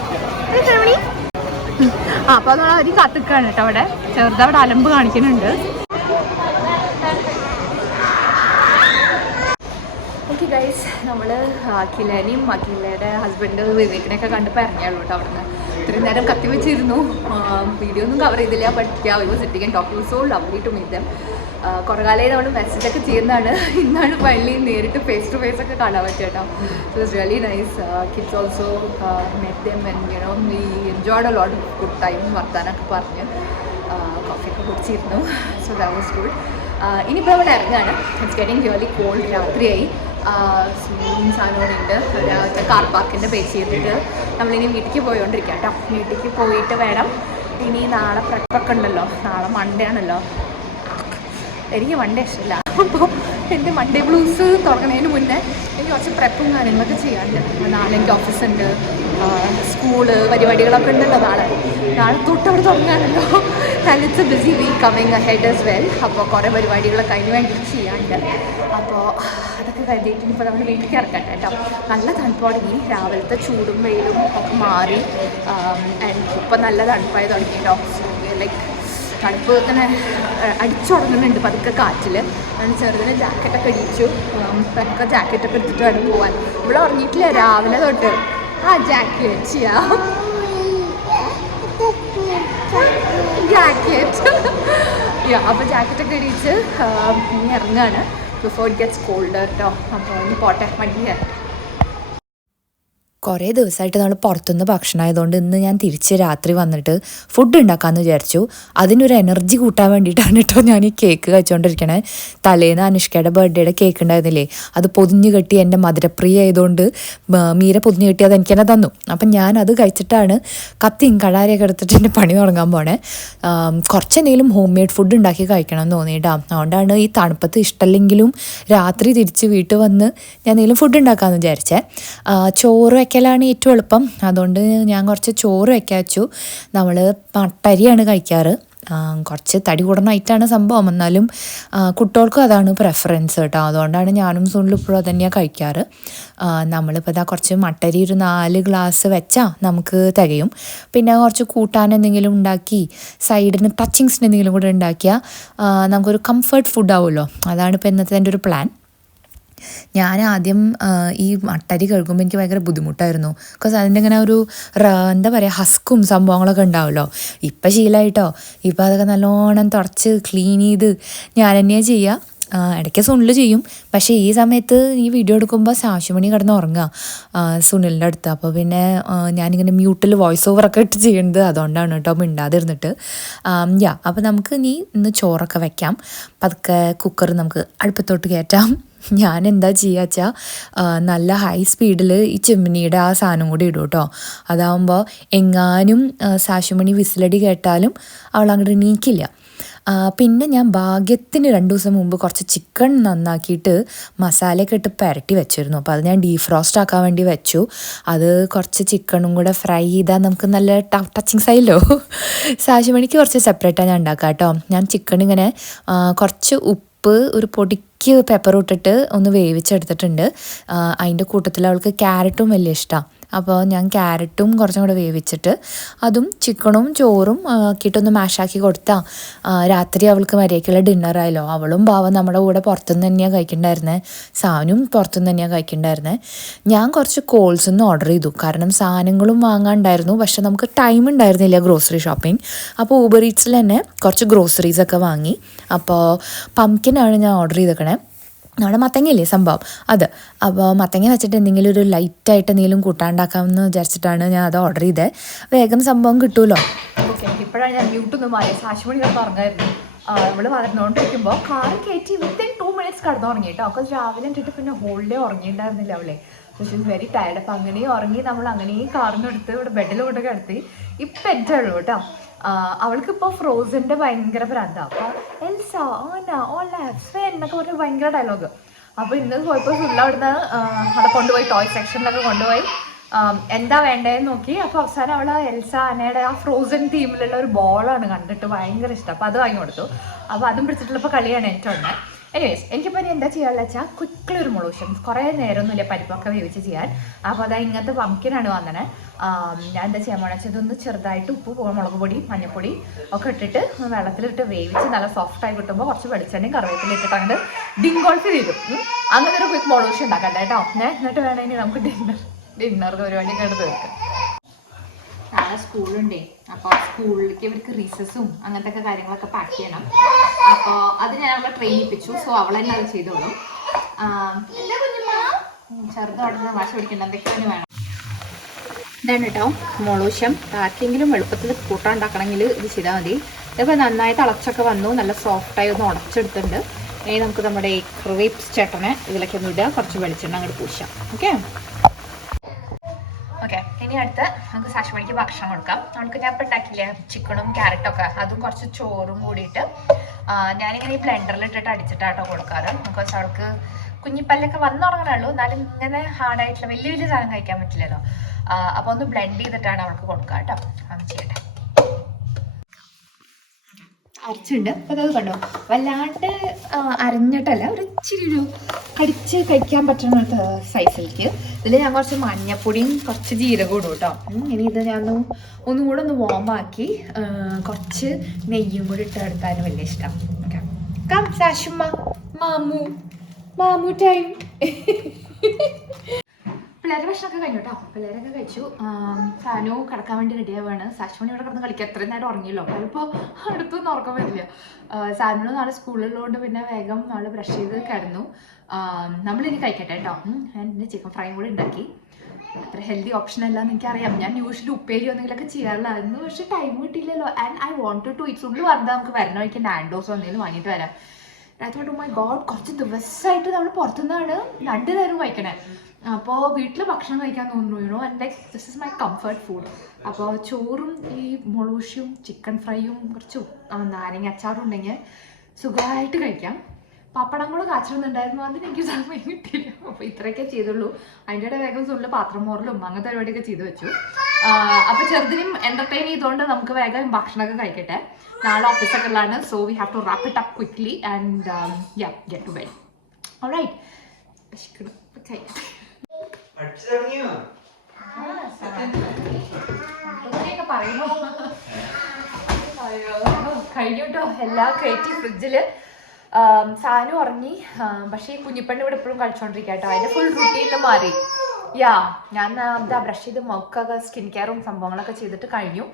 അപ്പോൾ അത് അവർ കാത്തിക്കാണ് കേട്ടോ. അവിടെ ചെറുതവിടെ അലമ്പ് കാണിക്കുന്നുണ്ട്. ഓക്കെ ഗൈസ്, നമ്മൾ അഖിലേനെയും അഖിലയുടെ ഹസ്ബൻഡ് വിവേകിനെയൊക്കെ കണ്ടപ്പോൾ ഇറങ്ങിയുള്ളൂ കേട്ടോ. അവിടെ നിന്ന് ഇത്രയും നേരം കത്തി വെച്ചിരുന്നു. വീഡിയോ ഒന്നും കവർ ചെയ്തില്ല. But I was sitting and talking so lovely to meet them. കുറേ നമ്മൾ മെസ്സേജൊക്കെ ചെയ്യുന്നതാണ്. ഇന്നാണ് പള്ളി നേരിട്ട് ഫേസ് ടു ഫേസ് ഒക്കെ കാണാൻ പറ്റുക കേട്ടോ. It was really nice. Kids also met them and you know we enjoyed a lot of good time. വർത്താനൊക്കെ പറഞ്ഞ് കോഫിയൊക്കെ കുടിച്ചിരുന്നു. So that was good. ഇനിയിപ്പോൾ അവിടെ ഇറങ്ങാണ്. It's getting really cold. രാത്രിയായി. സാധനങ്ങളുണ്ട്. ഒരു കാർ പാർക്കിൻ്റെ പേസ് ചെയ്തിട്ട് നമ്മളിനി വീട്ടിലേക്ക് പോയിക്കൊണ്ടിരിക്കാം കേട്ടോ. വീട്ടിലേക്ക് പോയിട്ട് വേണം ഇനി നാളെ പ്രപ്പൊക്കെ ഉണ്ടല്ലോ. നാളെ മൺഡേ ആണല്ലോ. എനിക്ക് മൺഡേ ഇഷ്ടമില്ല. അപ്പോൾ എൻ്റെ മൺഡേ ബ്ലൂസ് തുടങ്ങുന്നതിന് മുന്നേ എനിക്ക് കുറച്ച് പ്രപ്പും കാര്യങ്ങളൊക്കെ ചെയ്യാറുണ്ട്. നാളെ എനിക്ക് ഓഫീസുണ്ട്, സ്കൂള് പരിപാടികളൊക്കെ ഉണ്ടല്ലോ. നാളെ തൊട്ട് അവിടെ തുടങ്ങാനല്ലോ. And it's a busy week coming ahead as well. അപ്പോൾ കുറേ പരിപാടികളൊക്കെ അതിന് വേണ്ടി ചെയ്യാറുണ്ട്. അപ്പോൾ അതൊക്കെ കരുതിയിട്ട് ഇപ്പോൾ നമ്മൾ വീട്ടിലേക്ക് ഇറക്കട്ടെ കേട്ടോ. നല്ല തണുപ്പോടങ്ങി. രാവിലത്തെ ചൂടും വെയിലും ഒക്കെ മാറി. ആൻഡ് ഇപ്പം നല്ല തണുപ്പായി തുടങ്ങി കേട്ടോ. ലൈക്ക് തണുപ്പ് ഇങ്ങനെ അടിച്ചു തുടങ്ങുന്നുണ്ട് പതുക്കെ കാറ്റിൽ. അങ്ങനെ ചെറുതിന് ജാക്കറ്റൊക്കെ അടിച്ചു. പതുക്കെ ജാക്കറ്റൊക്കെ എടുത്തിട്ട് വേണം പോകാൻ. ഇവിടെ ഉറങ്ങിയിട്ടില്ല രാവിലെ തൊട്ട്. ജാക്കറ്റ് അപ്പോൾ ജാക്കറ്റൊക്കെ അടിച്ച് ഇനി ഇറങ്ങാണ് ബിഫോർ ഇറ്റ് ഗെറ്റ്സ് കോൾഡ് കേട്ടോ. അപ്പോൾ ഇനി പോട്ടെ, വണ്ടി കയറട്ടെ. കുറേ ദിവസമായിട്ട് നമ്മൾ പുറത്തുനിന്ന് ഭക്ഷണമായതുകൊണ്ട് ഇന്ന് ഞാൻ തിരിച്ച് രാത്രി വന്നിട്ട് ഫുഡ് ഉണ്ടാക്കാമെന്ന് വിചാരിച്ചു. അതിനൊരു എനർജി കൂട്ടാൻ വേണ്ടിയിട്ടാണ് കേട്ടോ ഞാൻ ഈ കേക്ക് കഴിച്ചുകൊണ്ടിരിക്കണേ. തലേന്ന് അനുഷ്കയുടെ ബർത്ത്ഡേയുടെ കേക്ക് ഉണ്ടായിരുന്നില്ലേ, അത് പൊതിഞ്ഞ് കെട്ടി എൻ്റെ മധുരപ്രിയ ആയതുകൊണ്ട് മീര പൊതിഞ്ഞ് കെട്ടി അത് എനിക്ക് തന്നെ തന്നു. അപ്പം ഞാനത് കഴിച്ചിട്ടാണ് കത്തിയും കടാരയൊക്കെ എടുത്തിട്ട് എൻ്റെ പണി തുടങ്ങാൻ പോണേ. കുറച്ചെന്തെങ്കിലും ഹോം മെയ്ഡ് ഫുഡ് ഉണ്ടാക്കി കഴിക്കണം എന്ന് തോന്നിയിട്ടാ. അതുകൊണ്ടാണ് ഈ തണുപ്പത്ത് ഇഷ്ടമല്ലെങ്കിലും രാത്രി തിരിച്ച് വീട്ടിൽ വന്ന് ഞാൻ എന്തെങ്കിലും ഫുഡ് ഉണ്ടാക്കാമെന്ന് വിചാരിച്ചേ. ചോറ് വയ്ക്കലാണ് ഏറ്റവും എളുപ്പം. അതുകൊണ്ട് ഞാൻ കുറച്ച് ചോറ് വയ്ക്കാൻ വെച്ചു. നമ്മൾ മട്ടരിയാണ് കഴിക്കാറ്. കുറച്ച് തടി കൂടണമായിട്ടാണ് സംഭവം. എന്നാലും കുട്ടികൾക്കും അതാണ് പ്രെഫറൻസ് കേട്ടോ. അതുകൊണ്ടാണ് ഞാനും സുനിലും ഇപ്പോഴും തന്നെയാണ് കഴിക്കാറ്. നമ്മളിപ്പോൾ ഇതാ കുറച്ച് മട്ടരി ഒരു 4 ഗ്ലാസ് വെച്ചാൽ നമുക്ക് തികയും. പിന്നെ കുറച്ച് കൂട്ടാൻ എന്തെങ്കിലും ഉണ്ടാക്കി സൈഡിന് ടച്ചിങ്സിന് എന്തെങ്കിലും കൂടെ ഉണ്ടാക്കിയാൽ നമുക്കൊരു കംഫർട്ട് ഫുഡ് ആവുമല്ലോ. അതാണ് ഇപ്പോൾ ഇന്നത്തെ എൻ്റെ ഒരു പ്ലാൻ. ഞാൻ ആദ്യം ഈ മട്ടരി കഴുകുമ്പോൾ എനിക്ക് ഭയങ്കര ബുദ്ധിമുട്ടായിരുന്നു. ബിക്കോസ് അതിൻ്റെ ഇങ്ങനെ ഒരു എന്താ പറയുക ഹസ്കും സംഭവങ്ങളൊക്കെ ഉണ്ടാവുമല്ലോ. ഇപ്പം ശീലമായിട്ടോ. ഇപ്പം അതൊക്കെ നല്ലോണം തുടച്ച് ക്ലീൻ ചെയ്ത് ഞാൻ തന്നെയാണ് ചെയ്യുക. ഇടയ്ക്ക് സുനിൽ ചെയ്യും. പക്ഷേ ഈ സമയത്ത് ഈ വീഡിയോ എടുക്കുമ്പോൾ സാശുമണി കിടന്ന് ഉറങ്ങുക സുനിലിൻ്റെ അടുത്ത്. അപ്പോൾ പിന്നെ ഞാനിങ്ങനെ മ്യൂട്ടിൽ വോയിസ് ഓവറൊക്കെ ഇട്ട് ചെയ്യുന്നത് അതുകൊണ്ടാണ് കേട്ടോ മിണ്ടാതിരുന്നിട്ട്. അപ്പോൾ നമുക്ക് ഇന്ന് ചോറൊക്കെ വയ്ക്കാം. പതുക്കെ കുക്കർ നമുക്ക് അടുപ്പത്തോട്ട് കയറ്റാം. ഞാൻ എന്താ ചെയ്യുക വെച്ചാൽ നല്ല ഹൈ സ്പീഡിൽ ഈ ചിമ്മിനിയുടെ ആ സാധനം കൂടി ഇടും കേട്ടോ. അതാവുമ്പോൾ എങ്ങാനും സാശുമണി വിസിലടി കേട്ടാലും അവൾ അങ്ങോട്ട് എണീക്കില്ല. പിന്നെ ഞാൻ ഭാഗ്യത്തിന് 2 ദിവസം മുമ്പ് കുറച്ച് ചിക്കൻ നന്നാക്കിയിട്ട് മസാലയൊക്കെ ഇട്ട് പുരട്ടി വെച്ചിരുന്നു. അപ്പോൾ അത് ഞാൻ ഡീഫ്രോസ്റ്റ് ആക്കാൻ വേണ്ടി വെച്ചു. അത് കുറച്ച് ചിക്കനും കൂടെ ഫ്രൈ ചെയ്താൽ നമുക്ക് നല്ല ടച്ചിങ്സ് ആയല്ലോ. സാശുമണിക്ക് കുറച്ച് സെപ്പറേറ്റാണ് ഞാൻ ഉണ്ടാക്കുക കേട്ടോ. ഞാൻ ചിക്കൻ ഇങ്ങനെ കുറച്ച് ഉപ്പ് ഒരു പൊടിക്ക് പെപ്പർ ഇട്ടിട്ട് ഒന്ന് വേവിച്ചെടുത്തിട്ടുണ്ട്. അതിൻ്റെ കൂട്ടത്തിൽ അവൾക്ക് ക്യാരറ്റും വലിയ ഇഷ്ടമാണ്. അപ്പോൾ ഞാൻ ക്യാരറ്റും കുറച്ചും കൂടെ വേവിച്ചിട്ട് അതും ചിക്കനും ചോറും ആക്കിയിട്ടൊന്ന് മാഷാക്കി കൊടുത്താൽ രാത്രി അവൾക്ക് മര്യാദയ്ക്കുള്ള ഡിന്നറായല്ലോ. അവളും പാവം നമ്മുടെ കൂടെ പുറത്തുനിന്ന് തന്നെയാണ് കഴിക്കണ്ടായിരുന്നത്. സാധനവും പുറത്തുനിന്ന് തന്നെയാണ് കഴിക്കണ്ടായിരുന്നത്. ഞാൻ കുറച്ച് കോൾസ് ഒന്ന് ഓർഡർ ചെയ്തു. കാരണം സാധനങ്ങളും വാങ്ങാണ്ടായിരുന്നു. പക്ഷെ നമുക്ക് ടൈം ഉണ്ടായിരുന്നില്ല ഗ്രോസറി ഷോപ്പിംഗ്. അപ്പോൾ ഊബർ ഈറ്റ്സിൽ തന്നെ കുറച്ച് ഗ്രോസറീസൊക്കെ വാങ്ങി. അപ്പോൾ പംകിനാണ് ഞാൻ ഓർഡർ ചെയ്തേക്കണേ. നമ്മുടെ മത്തങ്ങയില്ലേ സംഭവം അത്. അപ്പോൾ മത്തങ്ങ വെച്ചിട്ട് എന്തെങ്കിലും ഒരു ലൈറ്റായിട്ട് എന്തെങ്കിലും കൂട്ടാണ്ടാക്കാമെന്ന് വിചാരിച്ചിട്ടാണ് ഞാൻ അത് ഓർഡർ ചെയ്തത്. വേഗം സംഭവം കിട്ടുമല്ലോ. ഓക്കെ, ഇപ്പോഴാണ് ഞാൻ മ്യൂട്ടൊന്നും മാറി. സാശുമണി കിടന്ന് ഉറങ്ങായിരുന്നു. നമ്മൾ വളർന്നുകൊണ്ടിരിക്കുമ്പോൾ കാറ് കയറ്റി വിത്തിൻ 2 minutes കിടന്നുറങ്ങി കേട്ടോ. അപ്പോൾ രാവിലെ ഇട്ടിട്ട് പിന്നെ ഹോൾ ഡേ ഉറങ്ങിയിട്ടുണ്ടായിരുന്നില്ല അവളെ. Which is very tired. അപ്പം അങ്ങനെയും ഉറങ്ങി നമ്മൾ അങ്ങനെയും കാറിനെടുത്ത് ഇവിടെ ബെഡിലോട്ട് കിടത്തി ഇപ്പം എറ്റുള്ളൂ കേട്ടോ. അവൾക്കിപ്പോൾ ഫ്രോസൻ്റെ ഭയങ്കര ഭ്രാന്താണ്. അപ്പോൾ എൽസ ഓന ഓല ഫെൻ എന്നൊക്കെ പറഞ്ഞ് ഭയങ്കര ഡയലോഗ്. അപ്പോൾ ഇന്ന് പോയപ്പോൾ ഫുൾ അവിടുന്ന് അവിടെ കൊണ്ടുപോയി ടോയ് സെക്ഷനിലൊക്കെ കൊണ്ടുപോയി എന്താ വേണ്ടതെന്ന് നോക്കി. അപ്പോൾ അവസാനം അവൾ എൽസ അനയുടെ ആ ഫ്രോസൺ തീമിലുള്ള ഒരു ബോളാണ് കണ്ടിട്ട് ഭയങ്കര ഇഷ്ടം. അപ്പോൾ അത് വാങ്ങി കൊടുത്തു. അപ്പോൾ അതും പിടിച്ചിട്ടുള്ളപ്പോൾ കളിയാണ് എനിക്ക് ഉണ്ട്. എനിവേസ് എനിക്കിപ്പോൾ ഇനി എന്താ ചെയ്യാനുള്ള വെച്ചാൽ ക്വിക്ക്ലി ഒരു മൊളൂഷൻ. കുറേ നേരമൊന്നുമില്ല പരിപ്പൊക്കെ വേവിച്ച് ചെയ്യാൻ. അപ്പോൾ അതാ ഇങ്ങനത്തെ പംകിനാണ് വന്നത്. ഞാൻ എന്താ ചെയ്യാൻ പോകണമെന്ന് വെച്ചാൽ ഇതൊന്ന് ചെറുതായിട്ട് ഉപ്പ് മുളക് പൊടി മഞ്ഞൾപ്പൊടി ഒക്കെ ഇട്ടിട്ട് വെള്ളത്തിലിട്ട് വേവിച്ച് നല്ല സോഫ്റ്റായി കിട്ടുമ്പോൾ കുറച്ച് വെളിച്ചെണ്ണയും കറിവേപ്പില ഇട്ടിട്ട് അങ്ങോട്ട് ഡിങ്കോൾഫ് ചെയ്യും. അങ്ങനെ ഒരു ക്വിക്ക് മൊളൂഷൻ ഉണ്ടാക്കട്ടെ കേട്ടോ. എന്നിട്ട് വേണമെങ്കിൽ നമുക്ക് ഡിന്നർ പരിപാടിയൊക്കെ എടുത്ത് വെക്കാം. നാളെ സ്കൂളുണ്ടേ. അപ്പോൾ സ്കൂളിലേക്ക് ഇവർക്ക് റീസസും അങ്ങനത്തെ ഒക്കെ കാര്യങ്ങളൊക്കെ പാക്ക് ചെയ്യണം. അപ്പോൾ അത് ഞാൻ അവളെ ട്രെയിൻ ചെയ്യിപ്പിച്ചു. സോ അവളെന്നെ അത് ചെയ്തോളും. എന്താ കുഞ്ഞുമ്മ ചെറുത് അവിടെ നിന്ന് വാശി പിടിക്കേണ്ട എന്തൊക്കെയാണ് വേണം. ഇതാണ് കേട്ടോ മൊളൂഷ്യം. ആർക്കെങ്കിലും എളുപ്പത്തിൽ കൂട്ടാണ്ടാക്കണമെങ്കിൽ ഇത് ചെയ്താൽ മതി. ഇതിപ്പോൾ നന്നായി തിളച്ചൊക്കെ വന്നു. നല്ല സോഫ്റ്റായി ഒന്ന് ഉടച്ചെടുത്തിട്ടുണ്ട്. ഇനി നമുക്ക് നമ്മുടെ ക്രീപ്സ് ചേട്ടനെ ഇതിലേക്ക് ഒന്ന് ഇടുക. കുറച്ച് വെളിച്ചെണ്ണ അങ്ങോട്ട് പൂശാം. ഓക്കെ ഇനി അടുത്ത് നമുക്ക് സാശുമണിക്ക് ഭക്ഷണം കൊടുക്കാം. നമുക്ക് ഞാൻ ഇപ്പം ഉണ്ടാക്കില്ലേ ചിക്കനും ക്യാരറ്റും ഒക്കെ, അതും കുറച്ച് ചോറും കൂടിയിട്ട് ഞാനിങ്ങനെ ഈ ബ്ലെൻഡറിലിട്ടിട്ട് അടിച്ചിട്ടാട്ടോ കൊടുക്കാറ്. ബിക്കോസ് അവൾക്ക് കുഞ്ഞിപ്പല്ലൊക്കെ വന്നു തുടങ്ങണുള്ളൂ. എന്നാലും ഇങ്ങനെ ഹാർഡായിട്ടുള്ള വലിയ വലിയ സാധനം കഴിക്കാൻ പറ്റില്ലല്ലോ. അപ്പോൾ ഒന്ന് ബ്ലെൻഡ് ചെയ്തിട്ടാണ് അവൾക്ക് കൊടുക്കുക കേട്ടോ. അത് ചെയ്യട്ടെ. അരച്ചുണ്ട്. അപ്പോൾ അത് കണ്ടോ വല്ലാണ്ട് അരഞ്ഞിട്ടല്ല, ഒരു ഇച്ചിരി ഒരു കടിച്ച് കഴിക്കാൻ പറ്റുന്ന സൈസിലേക്ക്. ഇതിൽ ഞാൻ കുറച്ച് മഞ്ഞപ്പൊടിയും കുറച്ച് ജീരകവും ഇടും കേട്ടോ. ഇനി ഇത് ഞാൻ ഒന്നും കൂടെ ഒന്ന് വാമാക്കി കുറച്ച് നെയ്യും കൂടി ഇട്ട് എടുക്കാൻ വലിയ ഇഷ്ടം. ഓക്കെ കം സാശുമ്മ മാമു മാമു ടൈം. പിള്ളേരുടെ ഭക്ഷണമൊക്കെ കഴിഞ്ഞു കേട്ടോ. പിള്ളേരൊക്കെ കഴിച്ചു. സാനു കിടക്കാൻ വേണ്ടി റെഡിയാവാണ്. സാശുമണി ഇവിടെ കിടന്ന് കളിക്കുക. എത്രയും നേരം ഉറങ്ങിയല്ലോ. അതിപ്പോൾ അടുത്തൊന്നും ഉറക്കം വരില്ല. സാനുവിന് നാളെ സ്കൂളിലുള്ളതുകൊണ്ട് പിന്നെ വേഗം നാൾ ബ്രഷ് ചെയ്ത് കിടന്നു. നമ്മളിനി കഴിക്കട്ടെ കേട്ടോ. എൻ്റെ ചിക്കൻ ഫ്രൈയും കൂടി ഉണ്ടാക്കി. അത്ര ഹെൽത്തി ഓപ്ഷൻ അല്ലാന്ന് എനിക്കറിയാം. ഞാൻ യൂഷ്വലി ഉപ്പേരി എന്തെങ്കിലുമൊക്കെ ചെയ്യാറുള്ളായിരുന്നു. പക്ഷെ ടൈം കിട്ടിയില്ലല്ലോ. And I wanted to it's ഉള്ളിൽ വന്നാൽ നമുക്ക് വരുന്ന വഴിക്ക് നാൻഡോസോ എന്തെങ്കിലും വാങ്ങിയിട്ട് വരാം. I thought, oh my god, കുറച്ച് ദിവസമായിട്ട് നമ്മൾ പുറത്തുനിന്നാണ് 2 നേരം കഴിക്കണേ. അപ്പോൾ വീട്ടിൽ ഭക്ഷണം കഴിക്കാൻ തോന്നുന്നു. You know and like this is my comfort food. അപ്പോൾ ചോറും ഈ മൊളൂഷ്യും ചിക്കൻ ഫ്രൈയും കുറച്ച് നാരങ്ങ അച്ചാറും ഉണ്ടെങ്കിൽ സുഖമായിട്ട് കഴിക്കാം. പപ്പടങ്ങൾ കാച്ചിരുന്നുണ്ടായിരുന്നു. അതിന് എനിക്ക് സമയം കിട്ടിയില്ല. അപ്പോൾ ഇത്രയൊക്കെ ചെയ്തുള്ളൂ. അതിൻ്റെ ഇടയിൽ വേഗം സുള്ളിൽ പാത്രം മോറലും അങ്ങനത്തെ പരിപാടിയൊക്കെ ചെയ്തു വെച്ചു. അപ്പോൾ ചെറുതിനും എൻ്റർടൈൻ ചെയ്തുകൊണ്ട് നമുക്ക് വേഗം ഭക്ഷണമൊക്കെ കഴിക്കട്ടെ. നാളെ ഓഫീസൊക്കെ ഉള്ളതാണ്. So we have to wrap it up quickly and get to bed. Alright. കഴിഞ്ഞു കേട്ടോ. എല്ലാം കയറ്റി ഫ്രിഡ്ജിൽ സാനു ഉറങ്ങി. പക്ഷേ ഈ കുഞ്ഞിപ്പെണ്ണ് ഇവിടെ എപ്പോഴും കളിച്ചോണ്ടിരിക്കുക കേട്ടോ. അതിന്റെ ഫുൾ റുട്ടീന് മാറി. ഞാൻ എന്താ ബ്രഷ് ചെയ്ത് മുഖമൊക്കെ സ്കിൻ കെയറും സംഭവങ്ങളൊക്കെ ചെയ്തിട്ട് കഴിഞ്ഞു.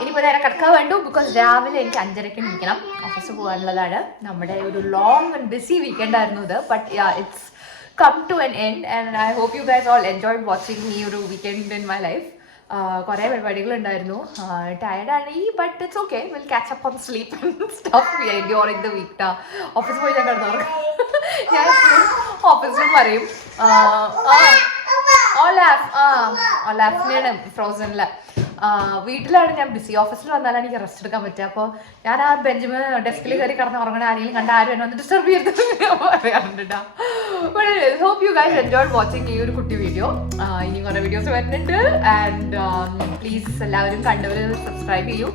ഇനിയിപ്പോൾ നേരെ കിടക്കാൻ വേണ്ടു. ബിക്കോസ് രാവിലെ എനിക്ക് 5:30 എണീക്കണം, ഓഫീസിൽ പോകാനുള്ളതാണ്. നമ്മുടെ ഒരു ലോങ് ആൻഡ് ബിസി വീക്കെൻഡ് ആയിരുന്നു ഇത്. But it's come to an end and I hope you guys all enjoyed watching ഈ ഒരു വീക്കെൻഡ് ഇൻ മൈ ലൈഫ്. കുറേ പരിപാടികളുണ്ടായിരുന്നു. ടയർഡാണ്, but it's okay. Will catch up on sleep stuff during the week. ഓഫീസിൽ പോയി ഞാൻ കിടന്നു. ഞാൻ എപ്പോഴും ഓഫീസിലും പറയും ഓലാഫിനെയാണ് ഫ്രോസണില്. വീട്ടിലാണ് ഞാൻ ബിസി, ഓഫീസിൽ വന്നാലാണ് എനിക്ക് റെസ്റ്റ് എടുക്കാൻ പറ്റുക. അപ്പോൾ ഞാൻ ആ ബെഞ്ചിന് ഡെസ്കിൽ കയറി കിടന്ന് ഉറങ്ങണ ആരെങ്കിലും കണ്ട ആരും എന്നെ വന്ന് ഡിസ്റ്റർബ് ചെയ്ത് പറയാറുണ്ട് കേട്ടോ. Hope you guys enjoyed watching ഈ ഒരു കുട്ടി വീഡിയോ. ഇനി കുറേ വീഡിയോസ് വരുന്നുണ്ട്. ആൻഡ് പ്ലീസ് എല്ലാവരും കണ്ടവർ സബ്സ്ക്രൈബ് ചെയ്യൂ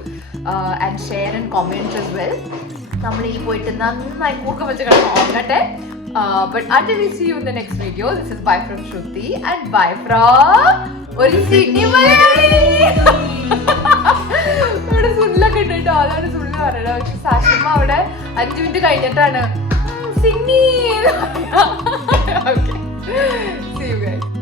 and share and comment as well. നമ്മൾ ഈ പോയിട്ട് നന്നായി കൂർക്കം വെച്ച് കിടന്ന് ഉറങ്ങട്ടെ. But until we see you in the next video, this is bye from Shruti and bye from ഒരു സിഡ്നി മലയാളി. ഇവിടെ സുനിലൊക്കെ ഉണ്ട് കേട്ടോ, അതാണ് സുനിൽ പറയണത്. പക്ഷെ സാക്ഷിമ അവിടെ 5 മിനിറ്റ് കഴിഞ്ഞിട്ടാണ് Sydney. Okay, see you guys.